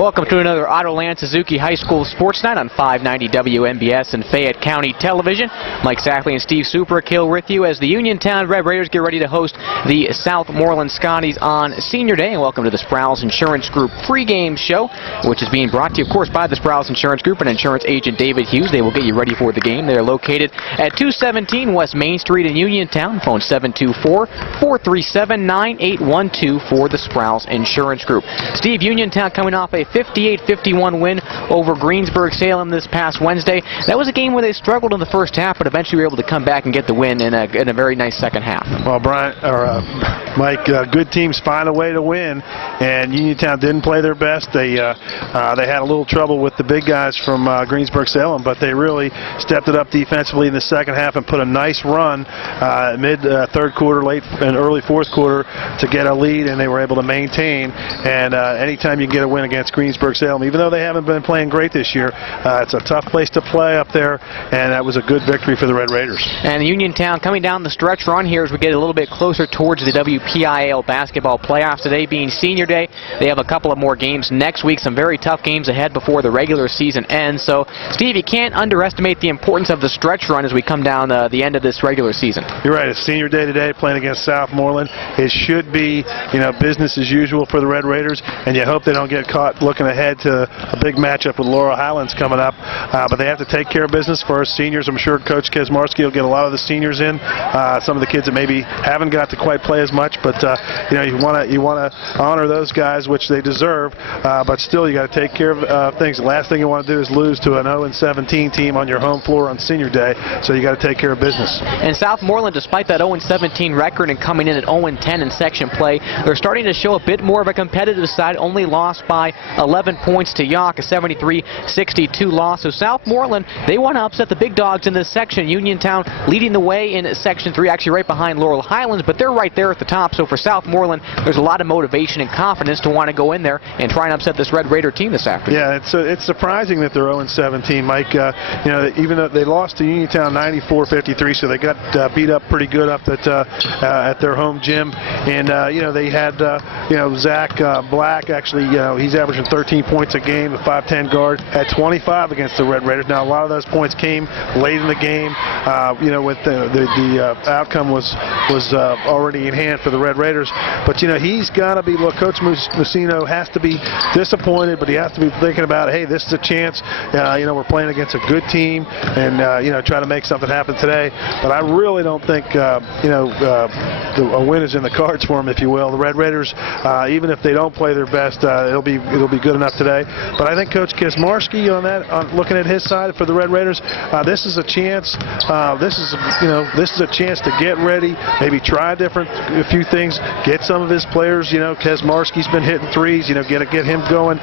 Welcome to another Autoland Suzuki High School Sports Night on 590 WMBS and Fayette County Television. Mike Sackley and Steve Suprick here with you as the Uniontown Red Raiders get ready to host the Southmoreland Scotties on Senior Day. And welcome to the Sproul's Insurance Group pregame show, which is being brought to you, of course, by the Sproul's Insurance Group and insurance agent David Hughes. They will get you ready for the game. They're located at 217 West Main Street in Uniontown. Phone 724-437-9812 for the Sproul's Insurance Group. Steve, Uniontown coming off a 58-51 win over Greensburg-Salem this past Wednesday. That was a game where they struggled in the first half, but eventually were able to come back and get the win in a very nice second half. Well, Mike, good teams find a way to win, and Uniontown didn't play their best. They had a little trouble with the big guys from Greensburg-Salem, but they really stepped it up defensively in the second half and put a nice run mid-third quarter, late and early fourth quarter to get a lead, and they were able to maintain. And anytime you can get a win against Greensburg-Salem, even though they haven't been playing great this year, it's a tough place to play up there, and that was a good victory for the Red Raiders. And Uniontown coming down the stretch run here as we get a little bit closer towards the WPIAL basketball playoffs. Today being Senior Day, they have a couple of more games next week, some very tough games ahead before the regular season ends. So, Steve, you can't underestimate the importance of the stretch run as we come down the end of this regular season. You're right. It's Senior Day today, playing against Southmoreland. It should be, business as usual for the Red Raiders, and you hope they don't get caught looking ahead to a big matchup with Laurel Highlands coming up. But they have to take care of business for us seniors. I'm sure Coach Kesmarski will get a lot of the seniors in. Some of the kids that maybe haven't got to quite play as much, but you want to honor those guys, which they deserve. But still, you got to take care of things. The last thing you want to do is lose to an 0-17 team on your home floor on Senior Day. So you got to take care of business. And Southmoreland, despite that 0-17 record and coming in at 0-10 in section play, they're starting to show a bit more of a competitive side. Only lost by 11 points to York, a 73-62 loss. So Southmoreland, they want to upset the big dogs in this section. Uniontown leading the way in section 3, actually right behind Laurel Highlands, but they're right there at the top. So for Southmoreland, there's a lot of motivation and confidence to want to go in there and try and upset this Red Raider team this afternoon. Yeah, it's surprising that they're 0-17, Mike. Even though they lost to Uniontown 94-53, so they got beat up pretty good up at their home gym. And they had Zach Black, actually, he's averaging 13 points a game, the 5'10 guard, at 25 against the Red Raiders. Now, a lot of those points came late in the game. With the outcome was already in hand for the Red Raiders. But he's got to be. Look, Coach Mussino has to be disappointed, but he has to be thinking about, hey, this is a chance. We're playing against a good team, and try to make something happen today. But I really don't think a win is in the cards for them, if you will. The Red Raiders, even if they don't play their best, it'll be good enough today. But I think Coach Kesmarski looking at his side for the Red Raiders, this is a chance. This is a chance to get ready, maybe try a few things, get some of his players. Kesmarski's been hitting threes. Get him going.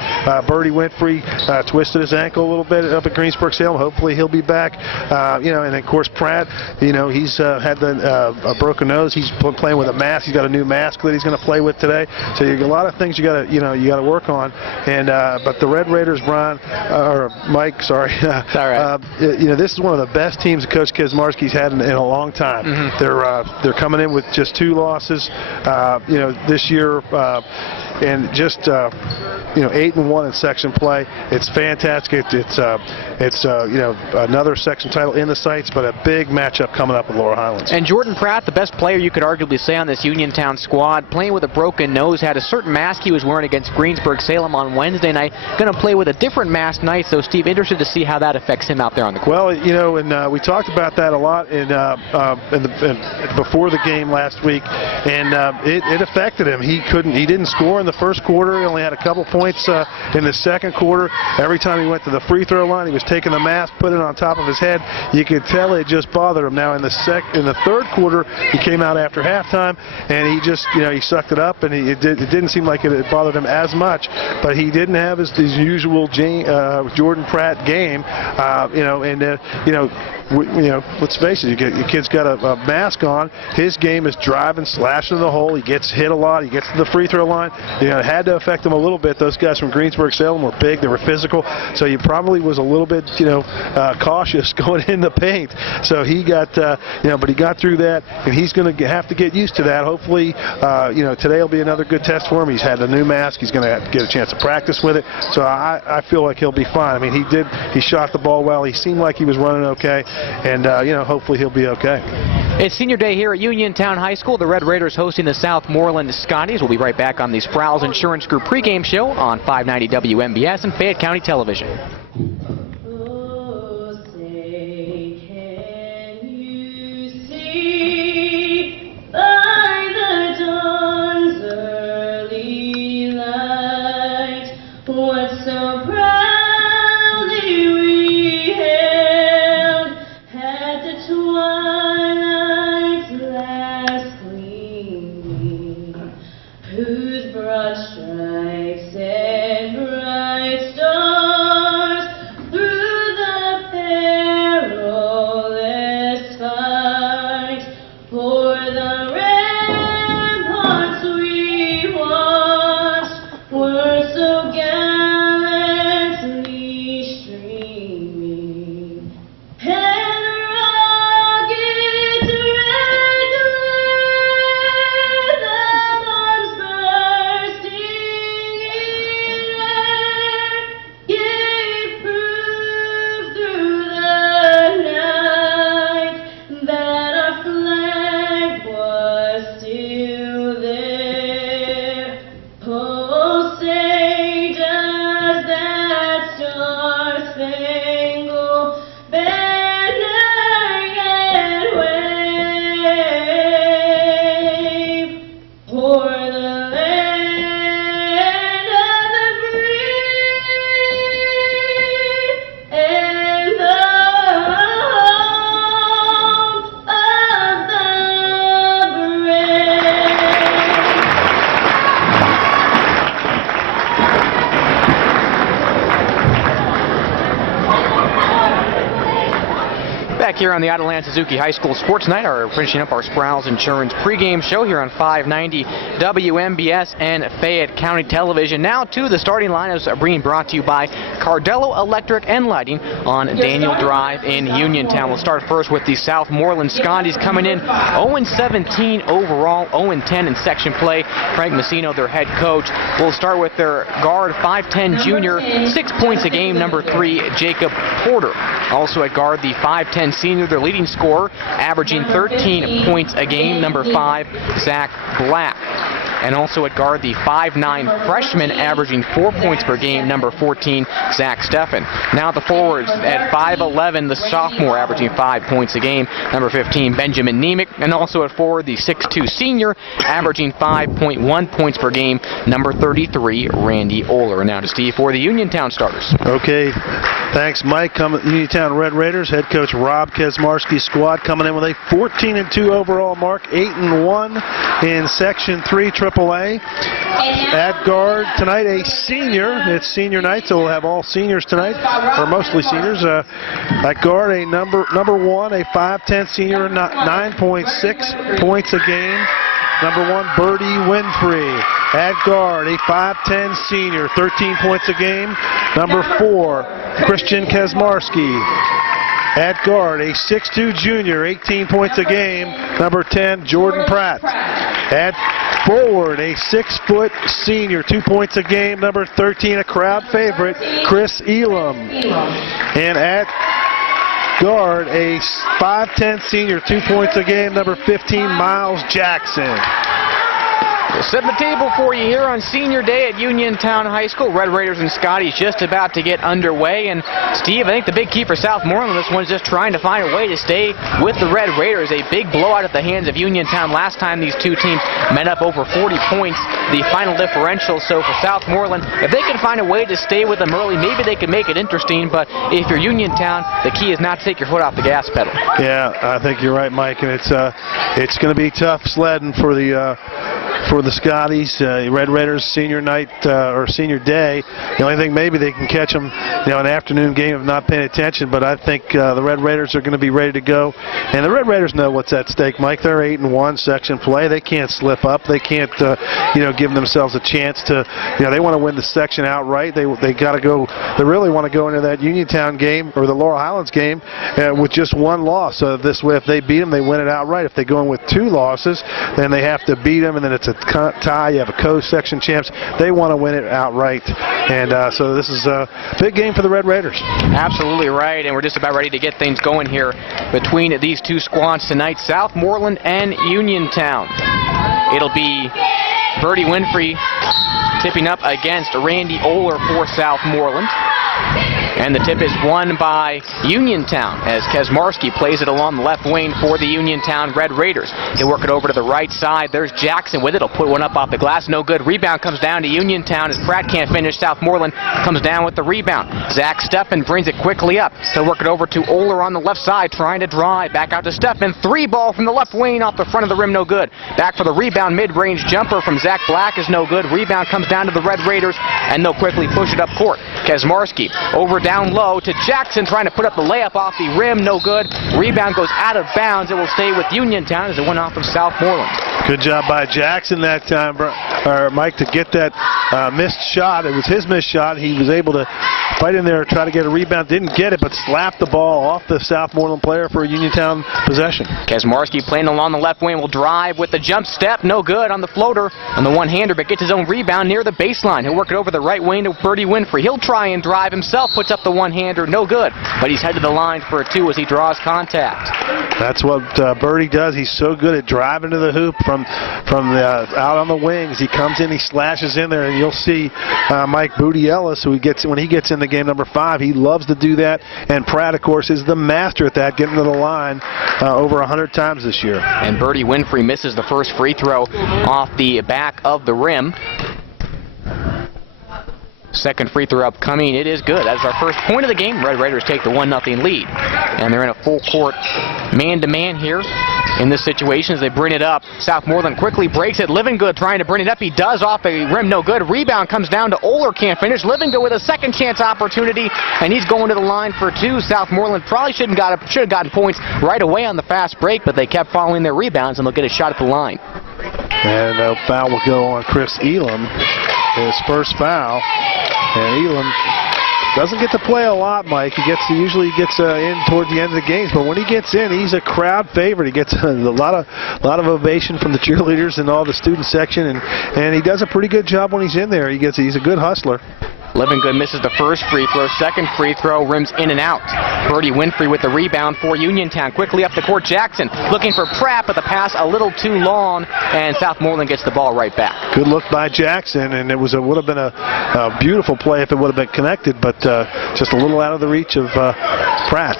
Birdie Winfrey twisted his ankle a little bit up at Greensburg-Salem. Hopefully he'll be back. And then, of course, Pratt. He's had a broken nose. He's playing with a mask. He's got a new mask that he's going to play with today. So you got a lot of things you got to work on. And but the Red Raiders, Mike, sorry. It's all right. This is one of the best teams that Coach Kesmarski's had in a long time. Mm-hmm. They're coming in with just 2 losses. This year, and just 8-1 in section play. It's fantastic. It's another section title in the sights, but a big matchup coming up with Laurel Highlands. And Jordan Pratt, the best player you could arguably say on this Uniontown squad, playing with a broken nose, had a certain mask he was wearing against Greensburg-Salem on Wednesday night. Going to play with a different mask tonight. So, Steve, interested to see how that affects him out there on the court. Well, and we talked about that a lot before the game last week, and it affected him. He didn't score in the first quarter. He only had a couple points in the second quarter. Every time he went to the free throw line, he was taking the mask, putting it on top of his head. You could tell it just bothered him. Now in the third quarter, he came out after halftime, and he just he sucked it up, and it didn't seem like it bothered him as much. But he didn't have his usual Jordan Pratt game. let's face it, your kid's got a mask on. His game is driving, slashing the hole. He gets hit a lot. He gets to the free throw line. It had to affect him a little bit. Those guys from Greensburg-Salem were big. They were physical. So he probably was a little bit, cautious going in the paint. So he got, but he got through that, and he's going to have to get used to that. Hopefully, today will be another good test for him. He's had a new mask. He's going to have to get a chance to practice with it. So I feel like he'll be fine. I mean, he shot the ball well. He seemed like he was running okay, and hopefully he'll be okay. It's senior day here at Uniontown High School. The Red Raiders hosting the Southmoreland Scotties. We'll be right back on the Sproul's Insurance Group pregame show on 590 WMBS and Fayette County Television. Here on the Adelan Suzuki High School Sports Night, finishing up our Sproul's Insurance pregame show here on 590 WMBS and Fayette County Television. Now to the starting lineups are being brought to you by Cardello Electric and Lighting on Daniel Drive in Uniontown. We'll start first with the Southmoreland Scotties coming in 0-17 overall, 0-10 in section play. Frank Messino, their head coach, will start with their guard, 5'10 junior, 6 points a game, number 3, Jacob Porter. Also at guard, the 5'10 senior, their leading scorer, averaging 13 points a game, number 5, Zach Black. And also at guard, the 5'9 freshman, averaging 4 points per game, number 14, Zach Steffen. Now the forwards at 5'11, the sophomore, averaging 5 points a game, number 15, Benjamin Nemec. And also at forward, the 6'2 senior, averaging 5.1 points per game, number 33, Randy Oler. Now to Steve for the Uniontown starters. Okay, thanks, Mike. Uniontown Red Raiders head coach Rob Kesmarski's squad coming in with a 14-2 overall mark, 8-1 in Section 3 AAA. At guard tonight, a senior. It's senior night, so we'll have all seniors tonight, or mostly seniors. At guard, a number 1, a 5'10 senior, 9.6 points a game, number 1, Birdie Winfrey. At guard, a 5'10 senior, 13 points a game, number 4, Christian Kesmarski. At guard, a 6'2 junior, 18 points a game, number 10, Jordan Pratt. At forward, a 6-foot senior, 2 points a game, number 13, a crowd favorite, Chris Elam. And at guard, a 5'10 senior, 2 points a game, number 15, Miles Jackson. We'll set the table for you here on senior day at Uniontown High School. Red Raiders and Scotties just about to get underway. And Steve, I think the big key for Southmoreland, this one's just trying to find a way to stay with the Red Raiders. A big blowout at the hands of Uniontown. Last time these two teams met up, over 40 points, the final differential. So for Southmoreland, if they can find a way to stay with them early, maybe they can make it interesting. But if you're Uniontown, the key is not to take your foot off the gas pedal. Yeah, I think you're right, Mike. And it's going to be tough sledding for the for the Scotties. Red Raiders senior night or senior day. The only thing maybe they can catch them, an afternoon game of not paying attention. But I think the Red Raiders are going to be ready to go. And the Red Raiders know what's at stake, Mike. They're 8-1 section play. They can't slip up. They can't, give themselves a chance to, they want to win the section outright. They got to go. They really want to go into that Uniontown game or the Laurel Highlands game with just one loss. So this way, if they beat them, they win it outright. If they go in with 2 losses, then they have to beat them, and then it's a tie. You have a co-section champs. They want to win it outright, and so this is a big game for the Red Raiders. Absolutely right, and we're just about ready to get things going here between these two squads tonight, Southmoreland and Uniontown. It'll be Bertie Winfrey tipping up against Randy Oler for Southmoreland. And the tip is won by Uniontown as Kesmarski plays it along the left wing for the Uniontown Red Raiders. He'll work it over to the right side. There's Jackson with it. He'll put one up off the glass. No good. Rebound comes down to Uniontown as Pratt can't finish. Southmoreland comes down with the rebound. Zach Steffen brings it quickly up. He'll work it over to Oler on the left side trying to drive. Back out to Steffen. 3-ball from the left wing off the front of the rim. No good. Back for the rebound. Mid-range jumper from Zach Black is no good. Rebound comes down to the Red Raiders and they'll quickly push it up court. Kesmarski over down low to Jackson trying to put up the layup off the rim. No good. Rebound goes out of bounds. It will stay with Uniontown as it went off of Southmoreland. Good job by Jackson that time, Mike, to get that missed shot. It was his missed shot. He was able to fight in there, try to get a rebound. Didn't get it, but slapped the ball off the Southmoreland player for a Uniontown possession. Kesmarski playing along the left wing will drive with the jump step. No good on the floater on the one-hander, but gets his own rebound near the baseline. He'll work it over the right wing to Bertie Winfrey. He'll try and drive himself, puts up the one-hander. No good, but he's headed to the line for a 2 as he draws contact. That's what Bertie does. He's so good at driving to the hoop from out on the wings. He comes in, he slashes in there, and you'll see Mike Booty Ellis, when he gets in the game number 5, he loves to do that. And Pratt, of course, is the master at that, getting to the line over 100 times this year. And Bertie Winfrey misses the first free throw off the back of the rim. Second free throw upcoming. It is good. That is our first point of the game. Red Raiders take the 1-0 lead. And they're in a full court man-to-man here in this situation as they bring it up. Southmoreland quickly breaks it. Livingood trying to bring it up. He does off the rim. No good. Rebound comes down to Oler. Can't finish. Livingood with a second chance opportunity, and he's going to the line for 2. Southmoreland probably should have gotten points right away on the fast break, but they kept following their rebounds, and they'll get a shot at the line. And a foul will go on Chris Elam, his first foul. And Elam doesn't get to play a lot, Mike. He usually gets in toward the end of the games, but when he gets in, he's a crowd favorite. He gets a lot of ovation from the cheerleaders and all the student section, and he does a pretty good job when he's in there. He's a good hustler. Livingood misses the first free throw. Second free throw rims in and out. Bertie Winfrey with the rebound for Uniontown. Quickly up the court, Jackson looking for Pratt, but the pass a little too long, and Southmoreland gets the ball right back. Good look by Jackson, and it would have been a beautiful play if it would have been connected, but just a little out of the reach of Pratt.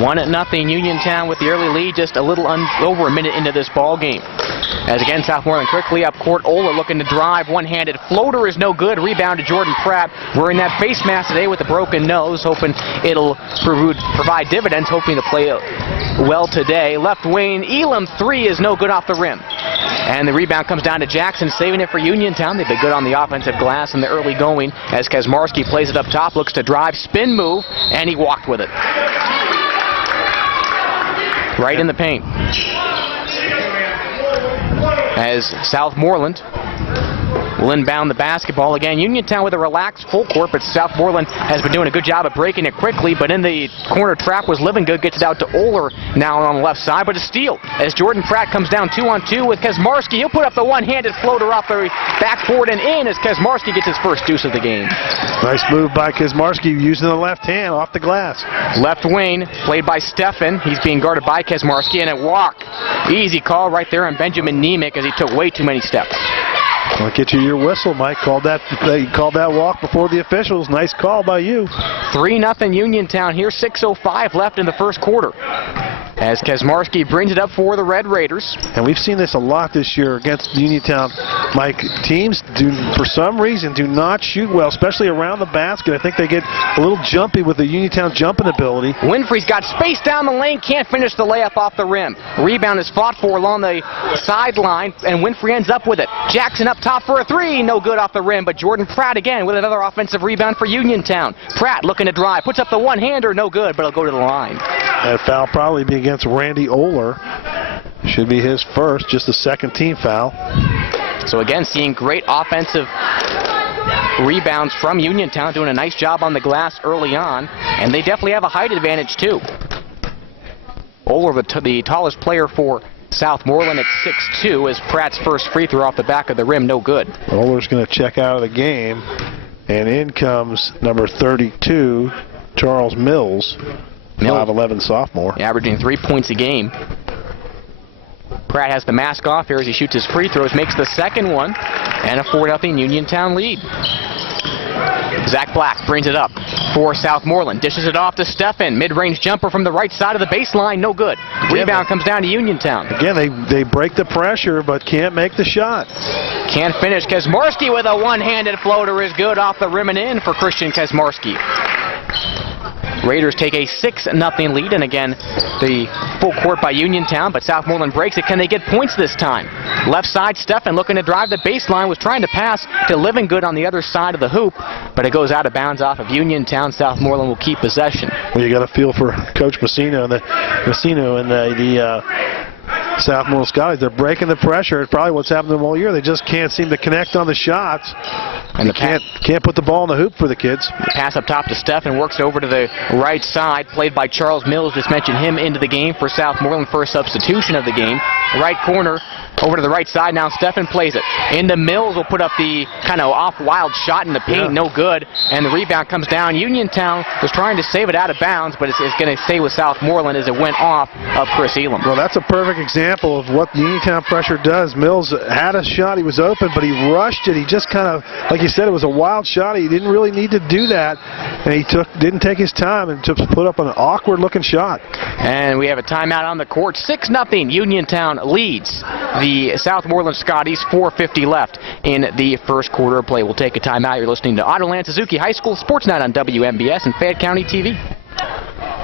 1-0 Uniontown with the early lead, just a little over a minute into this ball game. As again, Southmoreland quickly up court. Oler looking to drive. One-handed floater is no good. Rebound to Jordan Pratt. Wearing that face mask today with a broken nose, hoping it'll provide dividends, hoping to play well today. Left wing, Elam 3 is no good off the rim. And the rebound comes down to Jackson, saving it for Uniontown. They've been good on the offensive glass in the early going as Kesmarski plays it up top, looks to drive, spin move, and he walked with it. Right in the paint. As Southmoreland will inbound the basketball again. Uniontown with a relaxed full court, but Southmoreland has been doing a good job of breaking it quickly, but in the corner trap was Livingood, gets it out to Oler now on the left side, but a steal as Jordan Pratt comes down 2-on-2 with Kesmarski. He'll put up the one-handed floater off the backboard and in as Kesmarski gets his first deuce of the game. Nice move by Kesmarski using the left hand off the glass. Left wing played by Steffen. He's being guarded by Kesmarski, and a walk. Easy call right there on Benjamin Nemec as he took way too many steps. I'll get you your whistle, Mike. Called that walk before the officials. Nice call by you. 3-0 Uniontown here. 6:05 left in the first quarter. as Kaczmarski brings it up for the Red Raiders. And we've seen this a lot this year against Uniontown. Mike, teams for some reason, do not shoot well, especially around the basket. I think they get a little jumpy with the Uniontown jumping ability. Winfrey's got space down the lane, can't finish the layup off the rim. Rebound is fought for along the sideline, and Winfrey ends up with it. Jackson up top for a three, no good off the rim, but Jordan Pratt again with another offensive rebound for Uniontown. Pratt looking to drive, puts up the one-hander, no good, but it'll go to the line. That foul probably be against Randy Oler. Should be his first, just the second team foul. So again, seeing great offensive rebounds from Uniontown, doing a nice job on the glass early on, and they definitely have a height advantage too. Oler, the tallest player for Southmoreland at 6'2", as Pratt's first free throw off the back of the rim, no good. Oler's going to check out of the game, and in comes number 32, Charles Mills. 5'11" sophomore. Averaging 3 points a game. Pratt has the mask off here as he shoots his free throws, makes the second one, and a 4-0 Uniontown lead. Zach Black brings it up for Southmoreland, dishes it off to Stephan. Mid-range jumper from the right side of the baseline, no good. Rebound comes down to Uniontown. Again, they break the pressure, but can't make the shot. Can't finish. Kaczmarski with a one-handed floater is good off the rim and in for Christian Kaczmarski. Raiders take a 6-0 lead, and again, the full court by Uniontown, but Southmoreland breaks it. Can they get points this time? Left side, Stephan looking to drive the baseline, was trying to pass to Livingood on the other side of the hoop, but it goes out of bounds off of Uniontown. Southmoreland will keep possession. Well, you got to feel for Coach Messino and the Southmoreland Scotties. They're breaking the pressure. It's probably what's happened to them all year. They just can't seem to connect on the shots. And they can't put the ball in the hoop for the kids. The pass up top to Stephan, works over to the right side, played by Charles Mills. Just mentioned him into the game for Southmoreland, first substitution of the game. Right corner, over to the right side. Now Stephan plays it. Into Mills will put up the kind of off-wild shot in the paint, no good. And the rebound comes down. Uniontown was trying to save it out of bounds, but it's going to stay with Southmoreland as it went off of Chris Elam. Well, that's a perfect example of what the Uniontown pressure does. Mills had a shot. He was open, but he rushed it. He just kind of, like you said, it was a wild shot. He didn't really need to do that, and he didn't take his time and just put up an awkward-looking shot. And we have a timeout on the court. 6-0 Uniontown leads the Southmoreland Scotties. 4:50 left in the first quarter of play. We'll take a timeout. You're listening to Autoland Suzuki High School Sports Night on WMBS and Fayette County TV.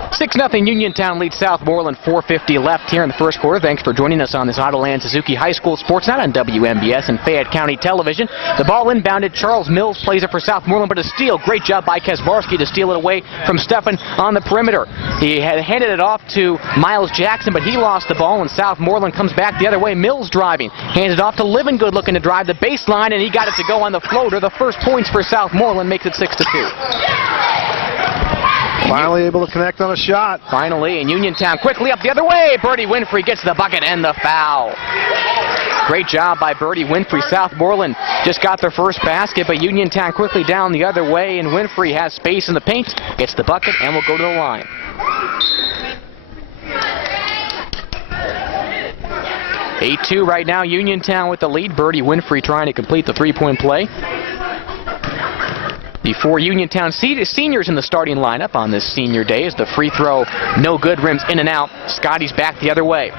6-0 Uniontown leads Southmoreland. 4:50 left here in the first quarter. Thanks for joining us on this Autoland Suzuki High School Sports Night on WMBS and Fayette County Television. The ball inbounded. Charles Mills plays it for Southmoreland, but a steal. Great job by Kaczmarski to steal it away from Stephan on the perimeter. He had handed it off to Miles Jackson, but he lost the ball, and Southmoreland comes back the other way. Mills driving. Hands it off to Livingood, looking to drive the baseline, and he got it to go on the floater. The first points for Southmoreland makes it 6-2. Finally able to connect on a shot. Finally, and Uniontown quickly up the other way. Birdie Winfrey gets the bucket and the foul. Great job by Birdie Winfrey. Southmoreland just got their first basket, but Uniontown quickly down the other way, and Winfrey has space in the paint, gets the bucket, and will go to the line. (8-2) right now, Uniontown with the lead. Birdie Winfrey trying to complete the three-point play. The four Uniontown seniors in the starting lineup on this senior day as the free throw no good, rims in and out. Scotty's back the other way.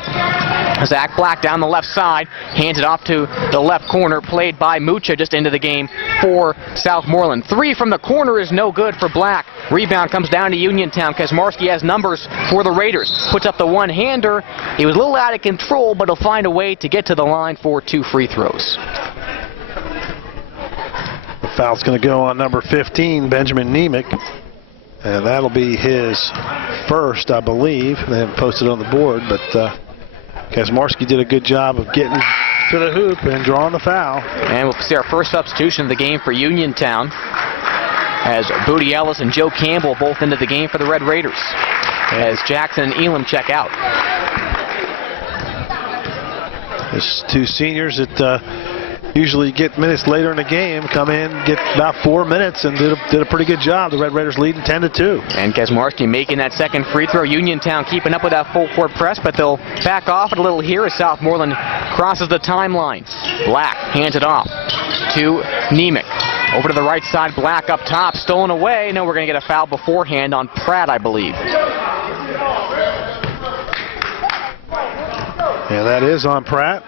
Zach Black down the left side, hands it off to the left corner, played by Mucha just into the game for Southmoreland. Three from the corner is no good for Black. Rebound comes down to Uniontown. Kaczmarski has numbers for the Raiders. Puts up the one-hander. He was a little out of control, but he'll find a way to get to the line for two free throws. Foul's going to go on number 15, Benjamin Nemick, and that'll be his first, I believe. They haven't posted on the board, but Kaczmarski did a good job of getting to the hoop and drawing the foul. And we'll see our first substitution of the game for Uniontown as Booty Ellis and Joe Campbell both into the game for the Red Raiders as Jackson and Elam check out. There's two seniors that usually get minutes later in the game, come in, get about 4 minutes, and did a pretty good job. The Red Raiders leading 10-2. And Kaczmarski making that second free throw. Uniontown keeping up with that full court press, but they'll back off it a little here as Southmoreland crosses the timeline. Black hands it off to Nemick. Over to the right side, Black up top, stolen away. No, we're going to get a foul beforehand on Pratt, I believe. Yeah, that is on Pratt.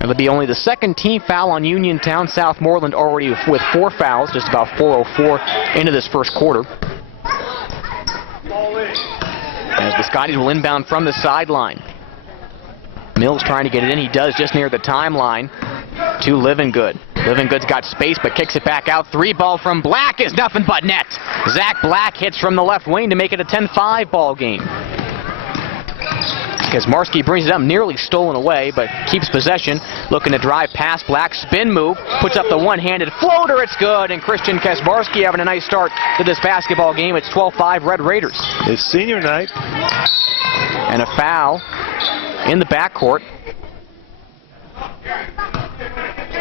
It'll be only the second team foul on Uniontown. Southmoreland already with 4 fouls, just about 4:04 into this first quarter. As the Scotties will inbound from the sideline. Mills trying to get it in. He does just near the timeline to Livingood. Livingood's got space but kicks it back out. 3 ball from Black is nothing but net. Zach Black hits from the left wing to make it a 10-5 ball game. Kaczmarski brings it up, nearly stolen away, but keeps possession. Looking to drive past Black, spin move, puts up the one-handed floater, it's good, and Christian Kaczmarski having a nice start to this basketball game. It's 12-5 Red Raiders. It's senior night. And a foul in the backcourt.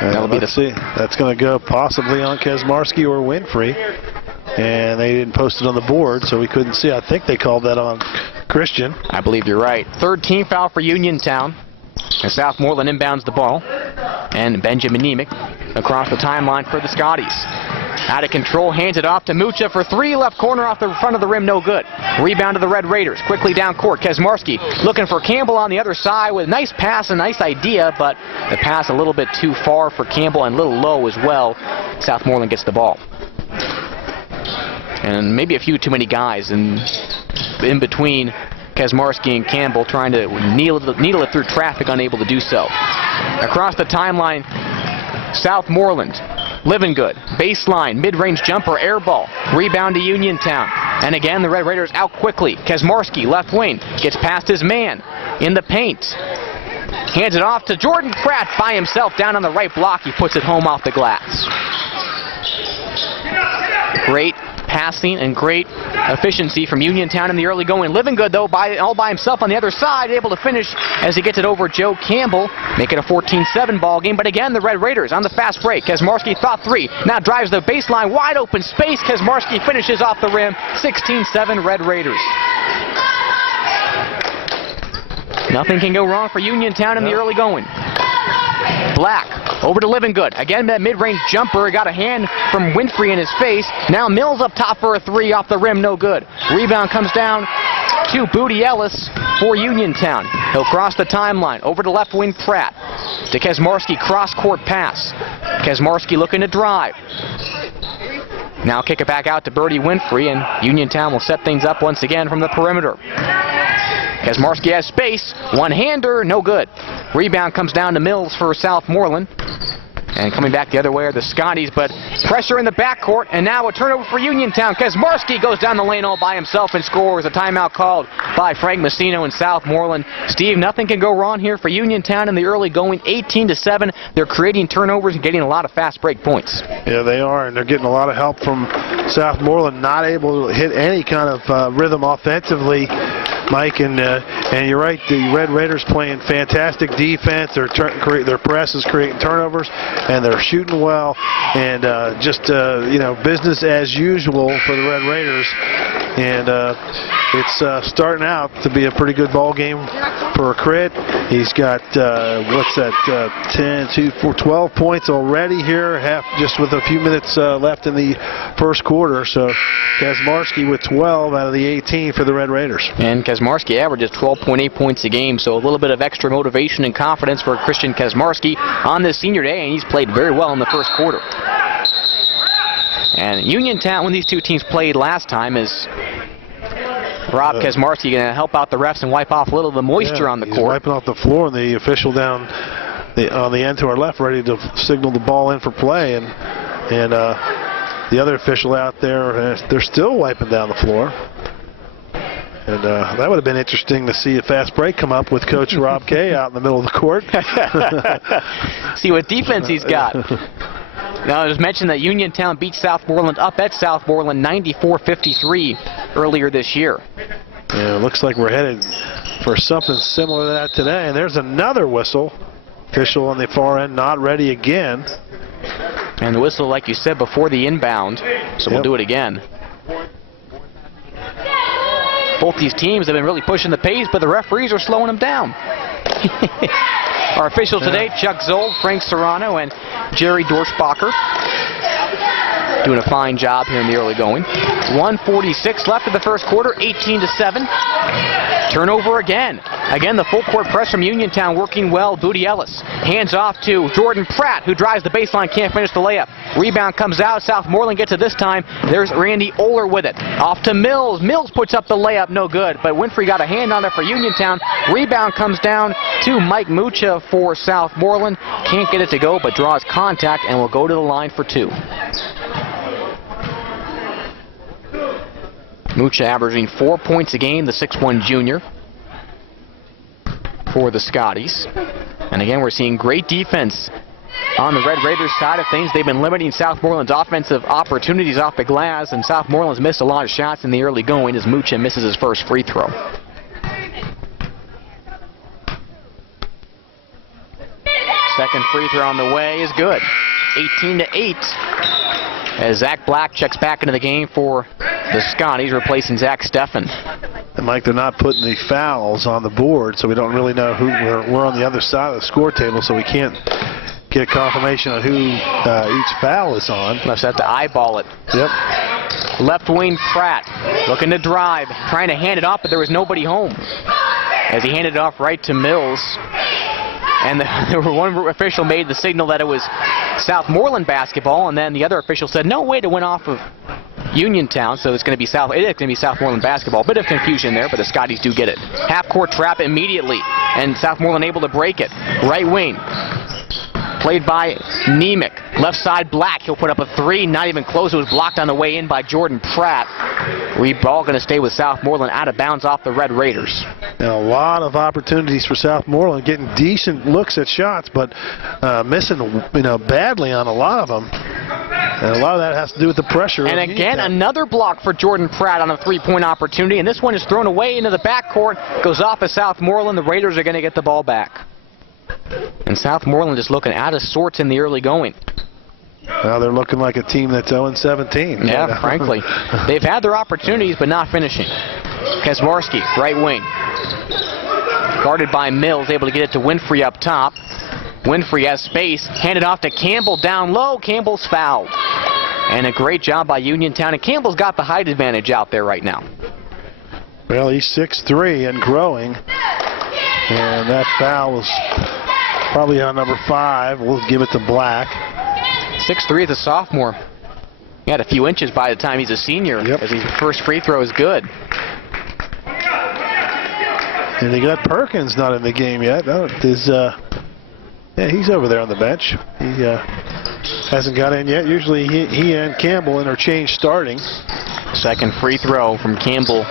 Let's see. That's going to go possibly on Kaczmarski or Winfrey. And they didn't post it on the board, so we couldn't see. I think they called that on Christian. I believe you're right. Third team foul for Uniontown. And Southmoreland inbounds the ball. And Benjamin Nemec across the timeline for the Scotties. Out of control, hands it off to Mucha for 3, left corner off the front of the rim, no good. Rebound to the Red Raiders, quickly down court. Kaczmarski looking for Campbell on the other side with a nice pass, a nice idea, but the pass a little bit too far for Campbell and a little low as well. Southmoreland gets the ball. And maybe a few too many guys in between Kaczmarski and Campbell trying to needle it through traffic, unable to do so. Across the timeline, Southmoreland. Livingood, baseline, mid-range jumper, air ball, rebound to Uniontown. And again, the Red Raiders out quickly. Kaczmarski, left wing, gets past his man in the paint. Hands it off to Jordan Pratt by himself down on the right block. He puts it home off the glass. Great passing and great efficiency from Uniontown in the early going. Livingood, though, all by himself on the other side, able to finish as he gets it over Joe Campbell, make it a 14-7 ball game. But again, the Red Raiders on the fast break. Kaczmarski thought 3, now drives the baseline, wide open space. Kaczmarski finishes off the rim, 16-7 Red Raiders. Nothing can go wrong for Uniontown in the early going. Black over to Livingood. Again, that mid-range jumper. Got a hand from Winfrey in his face. Now Mills up top for a 3 off the rim. No good. Rebound comes down to Booty Ellis for Uniontown. He'll cross the timeline. Over to left wing Pratt. To Kaczmarski. Cross-court pass. Kaczmarski looking to drive. Now kick it back out to Birdie Winfrey, and Uniontown will set things up once again from the perimeter. Kaczmarski has space. One-hander, no good. Rebound comes down to Mills for Southmoreland. And coming back the other way are the Scotties, but pressure in the backcourt, and now a turnover for Uniontown. Kaczmarski goes down the lane all by himself and scores. A timeout called by Frank Messino in Southmoreland. Steve, nothing can go wrong here for Uniontown in the early going, 18-7. They're creating turnovers and getting a lot of fast break points. Yeah, they are, and they're getting a lot of help from Southmoreland, not able to hit any kind of rhythm offensively, Mike, and you're right, the Red Raiders playing fantastic defense. Their press is creating turnovers, and they're shooting well, and business as usual for the Red Raiders. And it's starting out to be a pretty good ball game for Crit. He's got 12 points already here, just with a few minutes left in the first quarter. So Kaczmarski with 12 out of the 18 for the Red Raiders. And Kaczmarski averages 12.8 points a game, so a little bit of extra motivation and confidence for Christian Kaczmarski on this senior day, and he's played very well in the first quarter. And Uniontown, when these two teams played last time, is Rob Kaczmarski going to help out the refs and wipe off a little of the moisture on the court. He's wiping off the floor, and the official down on the end to our left ready to signal the ball in for play, and the other official out there, they're still wiping down the floor. And that would have been interesting to see a fast break come up with Coach Rob Kay out in the middle of the court. See what defense he's got. Now, it was mentioned that Uniontown beat Southmoreland up at Southmoreland 94-53 earlier this year. Yeah, it looks like we're headed for something similar to that today. And there's another whistle. Official on the far end not ready again. And the whistle, like you said, before the inbound. So we'll do it again. Both these teams have been really pushing the pace, but the referees are slowing them down. Our officials today, Chuck Zold, Frank Serrano, and Jerry Dorschbacher. doing a fine job here in the early going. 1:46 left of the first quarter, 18-7. Turnover again. Again, the full court press from Uniontown working well. Booty Ellis hands off to Jordan Pratt, who drives the baseline, can't finish the layup. Rebound comes out. Southmoreland gets it this time. There's Randy Oler with it. Off to Mills. Mills puts up the layup, no good. But Winfrey got a hand on it for Uniontown. Rebound comes down to Mike Mucha for Southmoreland. Can't get it to go, but draws contact and will go to the line for two. Mucha averaging 4 points a game, the 6'1 junior for the Scotties. And again, we're seeing great defense on the Red Raiders side of things. They've been limiting Southmoreland's offensive opportunities off the glass, and Southmoreland's missed a lot of shots in the early going as Mucha misses his first free throw. Second free throw on the way is good. 18-8 as Zach Black checks back into the game for the Scotties, replacing Zach Steffen. And Mike, they're not putting the fouls on the board, so we don't really know who. We're on the other side of the score table, so we can't get confirmation on who each foul is on. Must have to eyeball it. Yep. Left wing Pratt looking to drive, trying to hand it off, but there was nobody home as he handed it off right to Mills. And one official made the signal that it was Southmoreland basketball, and then the other official said, no, wait, it went off of Uniontown, so it's going to be Southmoreland basketball. Bit of confusion there, but the Scotties do get it. Half-court trap immediately, and Southmoreland able to break it. Right wing, played by Nemec. Left side, Black. He'll put up a three. Not even close. It was blocked on the way in by Jordan Pratt. Ball going to stay with Southmoreland out of bounds off the Red Raiders. And a lot of opportunities for Southmoreland, getting decent looks at shots, but missing, badly on a lot of them. And a lot of that has to do with the pressure. And again, another block for Jordan Pratt on a three-point opportunity, and this one is thrown away into the backcourt, goes off of Southmoreland. The Raiders are going to get the ball back. And Southmoreland is looking out of sorts in the early going. Well, they're looking like a team that's 0-17. Yeah, frankly. They've had their opportunities, but not finishing. Kaczmarski, right wing. Guarded by Mills, able to get it to Winfrey up top. Winfrey has space, handed off to Campbell down low. Campbell's fouled. And a great job by Uniontown, and Campbell's got the height advantage out there right now. Well, he's 6'3" and growing. And that foul was probably on number 5. We'll give it to Black. 6'3" as a sophomore. He had a few inches by the time he's a senior. Yep. As his first free throw is good. And they got Perkins not in the game yet. Yeah, he's over there on the bench. He hasn't got in yet. Usually he and Campbell interchange starting. Second free throw from Campbell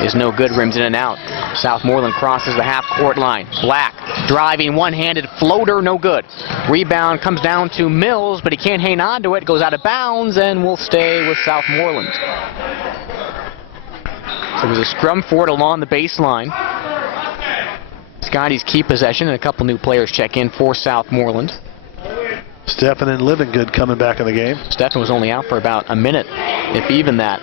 is no good. Rims in and out. Southmoreland crosses the half-court line. Black driving, one-handed floater, no good. Rebound comes down to Mills, but he can't hang on to it. Goes out of bounds and will stay with Southmoreland. So it was a scrum for it along the baseline. Scotties keep possession, and a couple new players check in for Southmoreland. Steffen and Livingood coming back in the game. Steffen was only out for about a minute, if even that.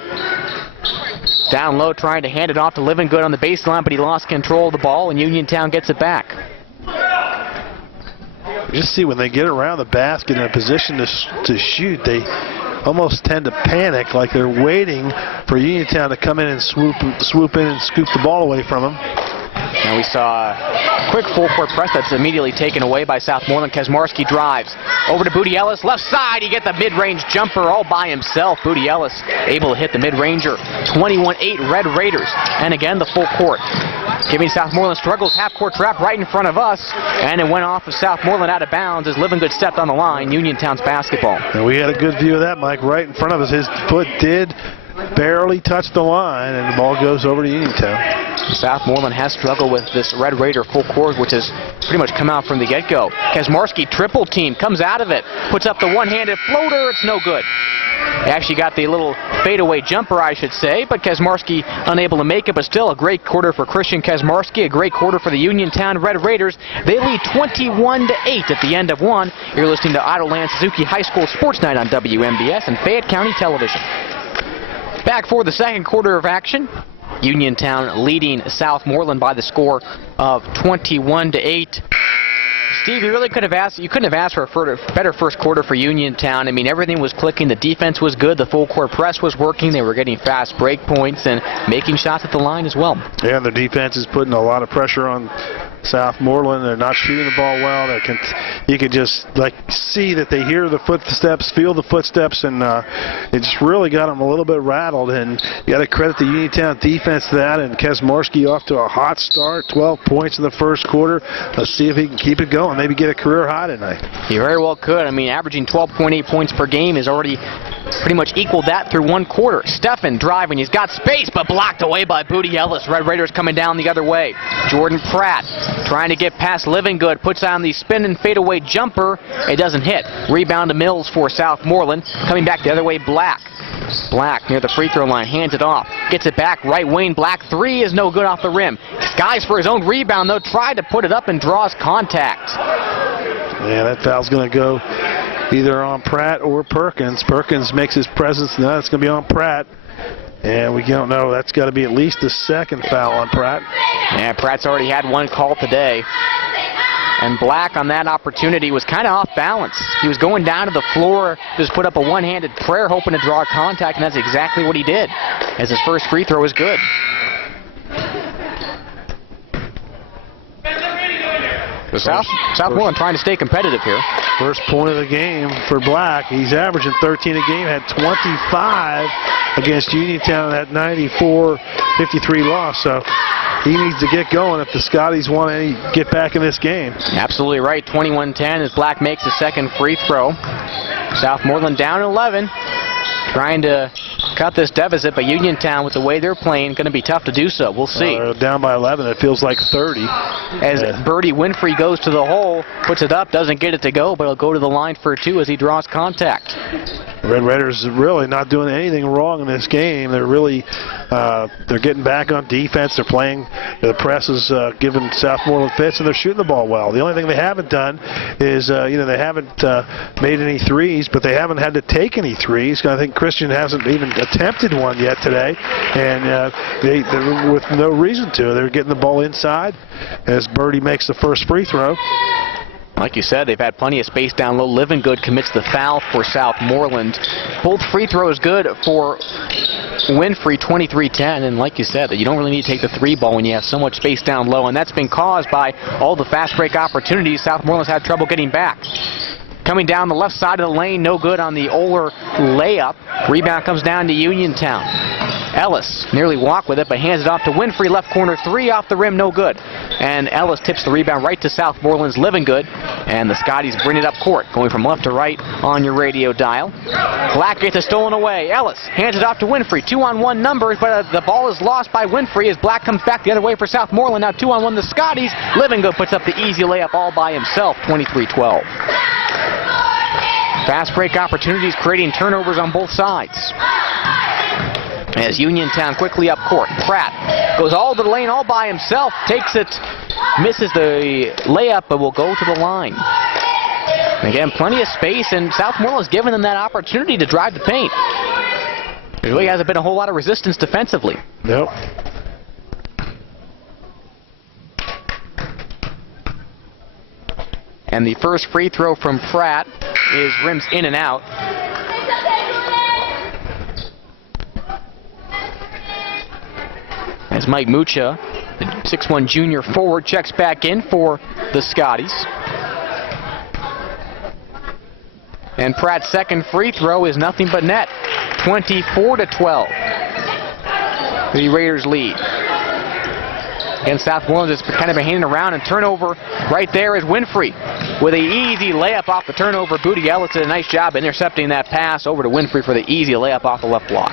Down low, trying to hand it off to Livingood on the baseline, but he lost control of the ball, and Uniontown gets it back. Just see, when they get around the basket in a position to shoot, they almost tend to panic, like they're waiting for Uniontown to come in and swoop in and scoop the ball away from them. Now we saw a quick full-court press that's immediately taken away by Southmoreland. Kaczmarski drives over to Booty Ellis. Left side, he gets the mid-range jumper all by himself. Booty Ellis able to hit the mid-ranger. 21-8 Red Raiders. And again, the full court. Giving Southmoreland struggles. Half-court trap right in front of us. And it went off of Southmoreland out of bounds as Livingood stepped on the line. Uniontown's basketball. And we had a good view of that, Mike, right in front of us. His foot did barely touch the line, and the ball goes over to Uniontown. Southmoreland has struggled with this Red Raider full court, which has pretty much come out from the get-go. Kaczmarski triple team, comes out of it, puts up the one-handed floater. It's no good. He actually got the little fadeaway jumper, I should say, but Kaczmarski unable to make it, but still a great quarter for Christian Kaczmarski, a great quarter for the Uniontown Red Raiders. They lead 21-8 at the end of one. You're listening to Ottoland Suzuki High School Sports Night on WMBS and Fayette County Television. Back for the second quarter of action. Uniontown leading Southmoreland by the score of 21-8. Steve, you really couldn't have asked for a better first quarter for Uniontown. I mean, everything was clicking. The defense was good. The full court press was working. They were getting fast break points and making shots at the line as well. Yeah, their defense is putting a lot of pressure on Southmoreland. They're not shooting the ball well. You could just see that they hear the footsteps, feel the footsteps, and it just really got them a little bit rattled. And you got to credit the Uniontown defense to that. And Kesmarski off to a hot start, 12 points in the first quarter. Let's see if he can keep it going. Maybe get a career high tonight. He very well could. I mean, averaging 12.8 points per game has already pretty much equaled that through one quarter. Stephan driving. He's got space, but blocked away by Booty Ellis. Red Raiders coming down the other way. Jordan Pratt trying to get past Livingood. Puts on the spin and fadeaway jumper. It doesn't hit. Rebound to Mills for Southmoreland. Coming back the other way, Black. Black near the free throw line. Hands it off. Gets it back. Right wing. Black three is no good off the rim. Skies for his own rebound, though. Tried to put it up and draws contact. Yeah, that foul's going to go either on Pratt or Perkins. Perkins makes his presence. No, it's going to be on Pratt. And we don't know. That's got to be at least the second foul on Pratt. Yeah, Pratt's already had one call today. And Black on that opportunity was kind of off balance. He was going down to the floor, just put up a one-handed prayer hoping to draw contact, and that's exactly what he did, as his first free throw was good. So Southmoreland trying to stay competitive here. First point of the game for Black. He's averaging 13 a game, had 25 against Uniontown in that 94-53 loss. So he needs to get going if the Scotties want to get back in this game. Absolutely right. 21-10 as Black makes the second free throw. Southmoreland down 11. Trying to cut this deficit, but Uniontown, with the way they're playing, going to be tough to do so. We'll see. Down by 11. It feels like 30. As Birdie Winfrey goes to the hole, puts it up, doesn't get it to go, but he'll go to the line for two as he draws contact. Red Raiders are really not doing anything wrong in this game. They're really they're getting back on defense. They're playing. The press is giving Southmoreland fits, and they're shooting the ball well. The only thing they haven't done is they haven't made any threes, but they haven't had to take any threes. I think Christian hasn't even attempted one yet today, and they're with no reason to. They're getting the ball inside as Birdie makes the first free throw. Like you said, they've had plenty of space down low. Livingood commits the foul for Southmoreland. Both free throws good for Winfrey, 23-10. And like you said, you don't really need to take the three ball when you have so much space down low. And that's been caused by all the fast break opportunities Southmoreland's had trouble getting back. Coming down the left side of the lane, no good on the Oler layup. Rebound comes down to Uniontown. Ellis nearly walked with it, but hands it off to Winfrey. Left corner three off the rim, no good. And Ellis tips the rebound right to Southmoreland's Livingood. And the Scotties bring it up court, going from left to right on your radio dial. Black gets it stolen away. Ellis hands it off to Winfrey. 2-on-1 numbers, but the ball is lost by Winfrey as Black comes back the other way for Southmoreland. Now 2-on-1 the Scotties. Livingood puts up the easy layup all by himself, 23-12. Fast break opportunities creating turnovers on both sides. As Uniontown quickly up court. Pratt goes all to the lane all by himself, takes it, misses the layup, but will go to the line. Again, plenty of space, and Southmoreland's given them that opportunity to drive the paint. There really hasn't been a whole lot of resistance defensively. Nope. And the first free throw from Pratt is rims in and out. As Mike Mucha, the 6'1" junior forward, checks back in for the Scotties. And Pratt's second free throw is nothing but net. 24-12. The Raiders lead. Again, Southmoreland is kind of hanging around, and turnover right there is Winfrey with an easy layup off the turnover. Booty Ellis did a nice job intercepting that pass over to Winfrey for the easy layup off the left block.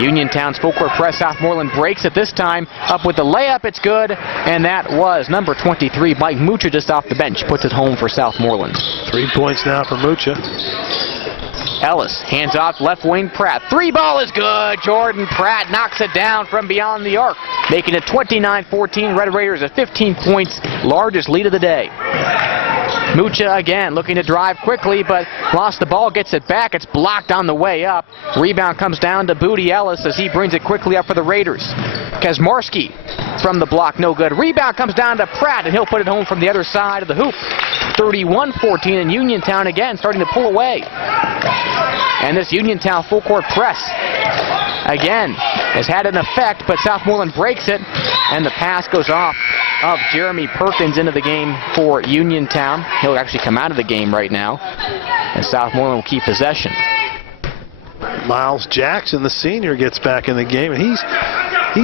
Uniontown's full court press. Southmoreland breaks it this time. Up with the layup, it's good, and that was number 23, Mike Mucha, just off the bench. Puts it home for Southmoreland. 3 points now for Mucha. Ellis hands off left wing Pratt. Three ball is good. Jordan Pratt knocks it down from beyond the arc, making it 29-14. Red Raiders at 15 points, largest lead of the day. Mucha again looking to drive quickly, but lost the ball, gets it back. It's blocked on the way up. Rebound comes down to Booty Ellis as he brings it quickly up for the Raiders. Kaczmarski from the block, no good. Rebound comes down to Pratt, and he'll put it home from the other side of the hoop. 31-14, and Uniontown again starting to pull away. And this Uniontown full court press again has had an effect, but Southmoreland breaks it, and the pass goes off of Jeremy Perkins into the game for Uniontown. He'll actually come out of the game right now, and Southmoreland will keep possession. Miles Jackson, the senior, gets back in the game, and he's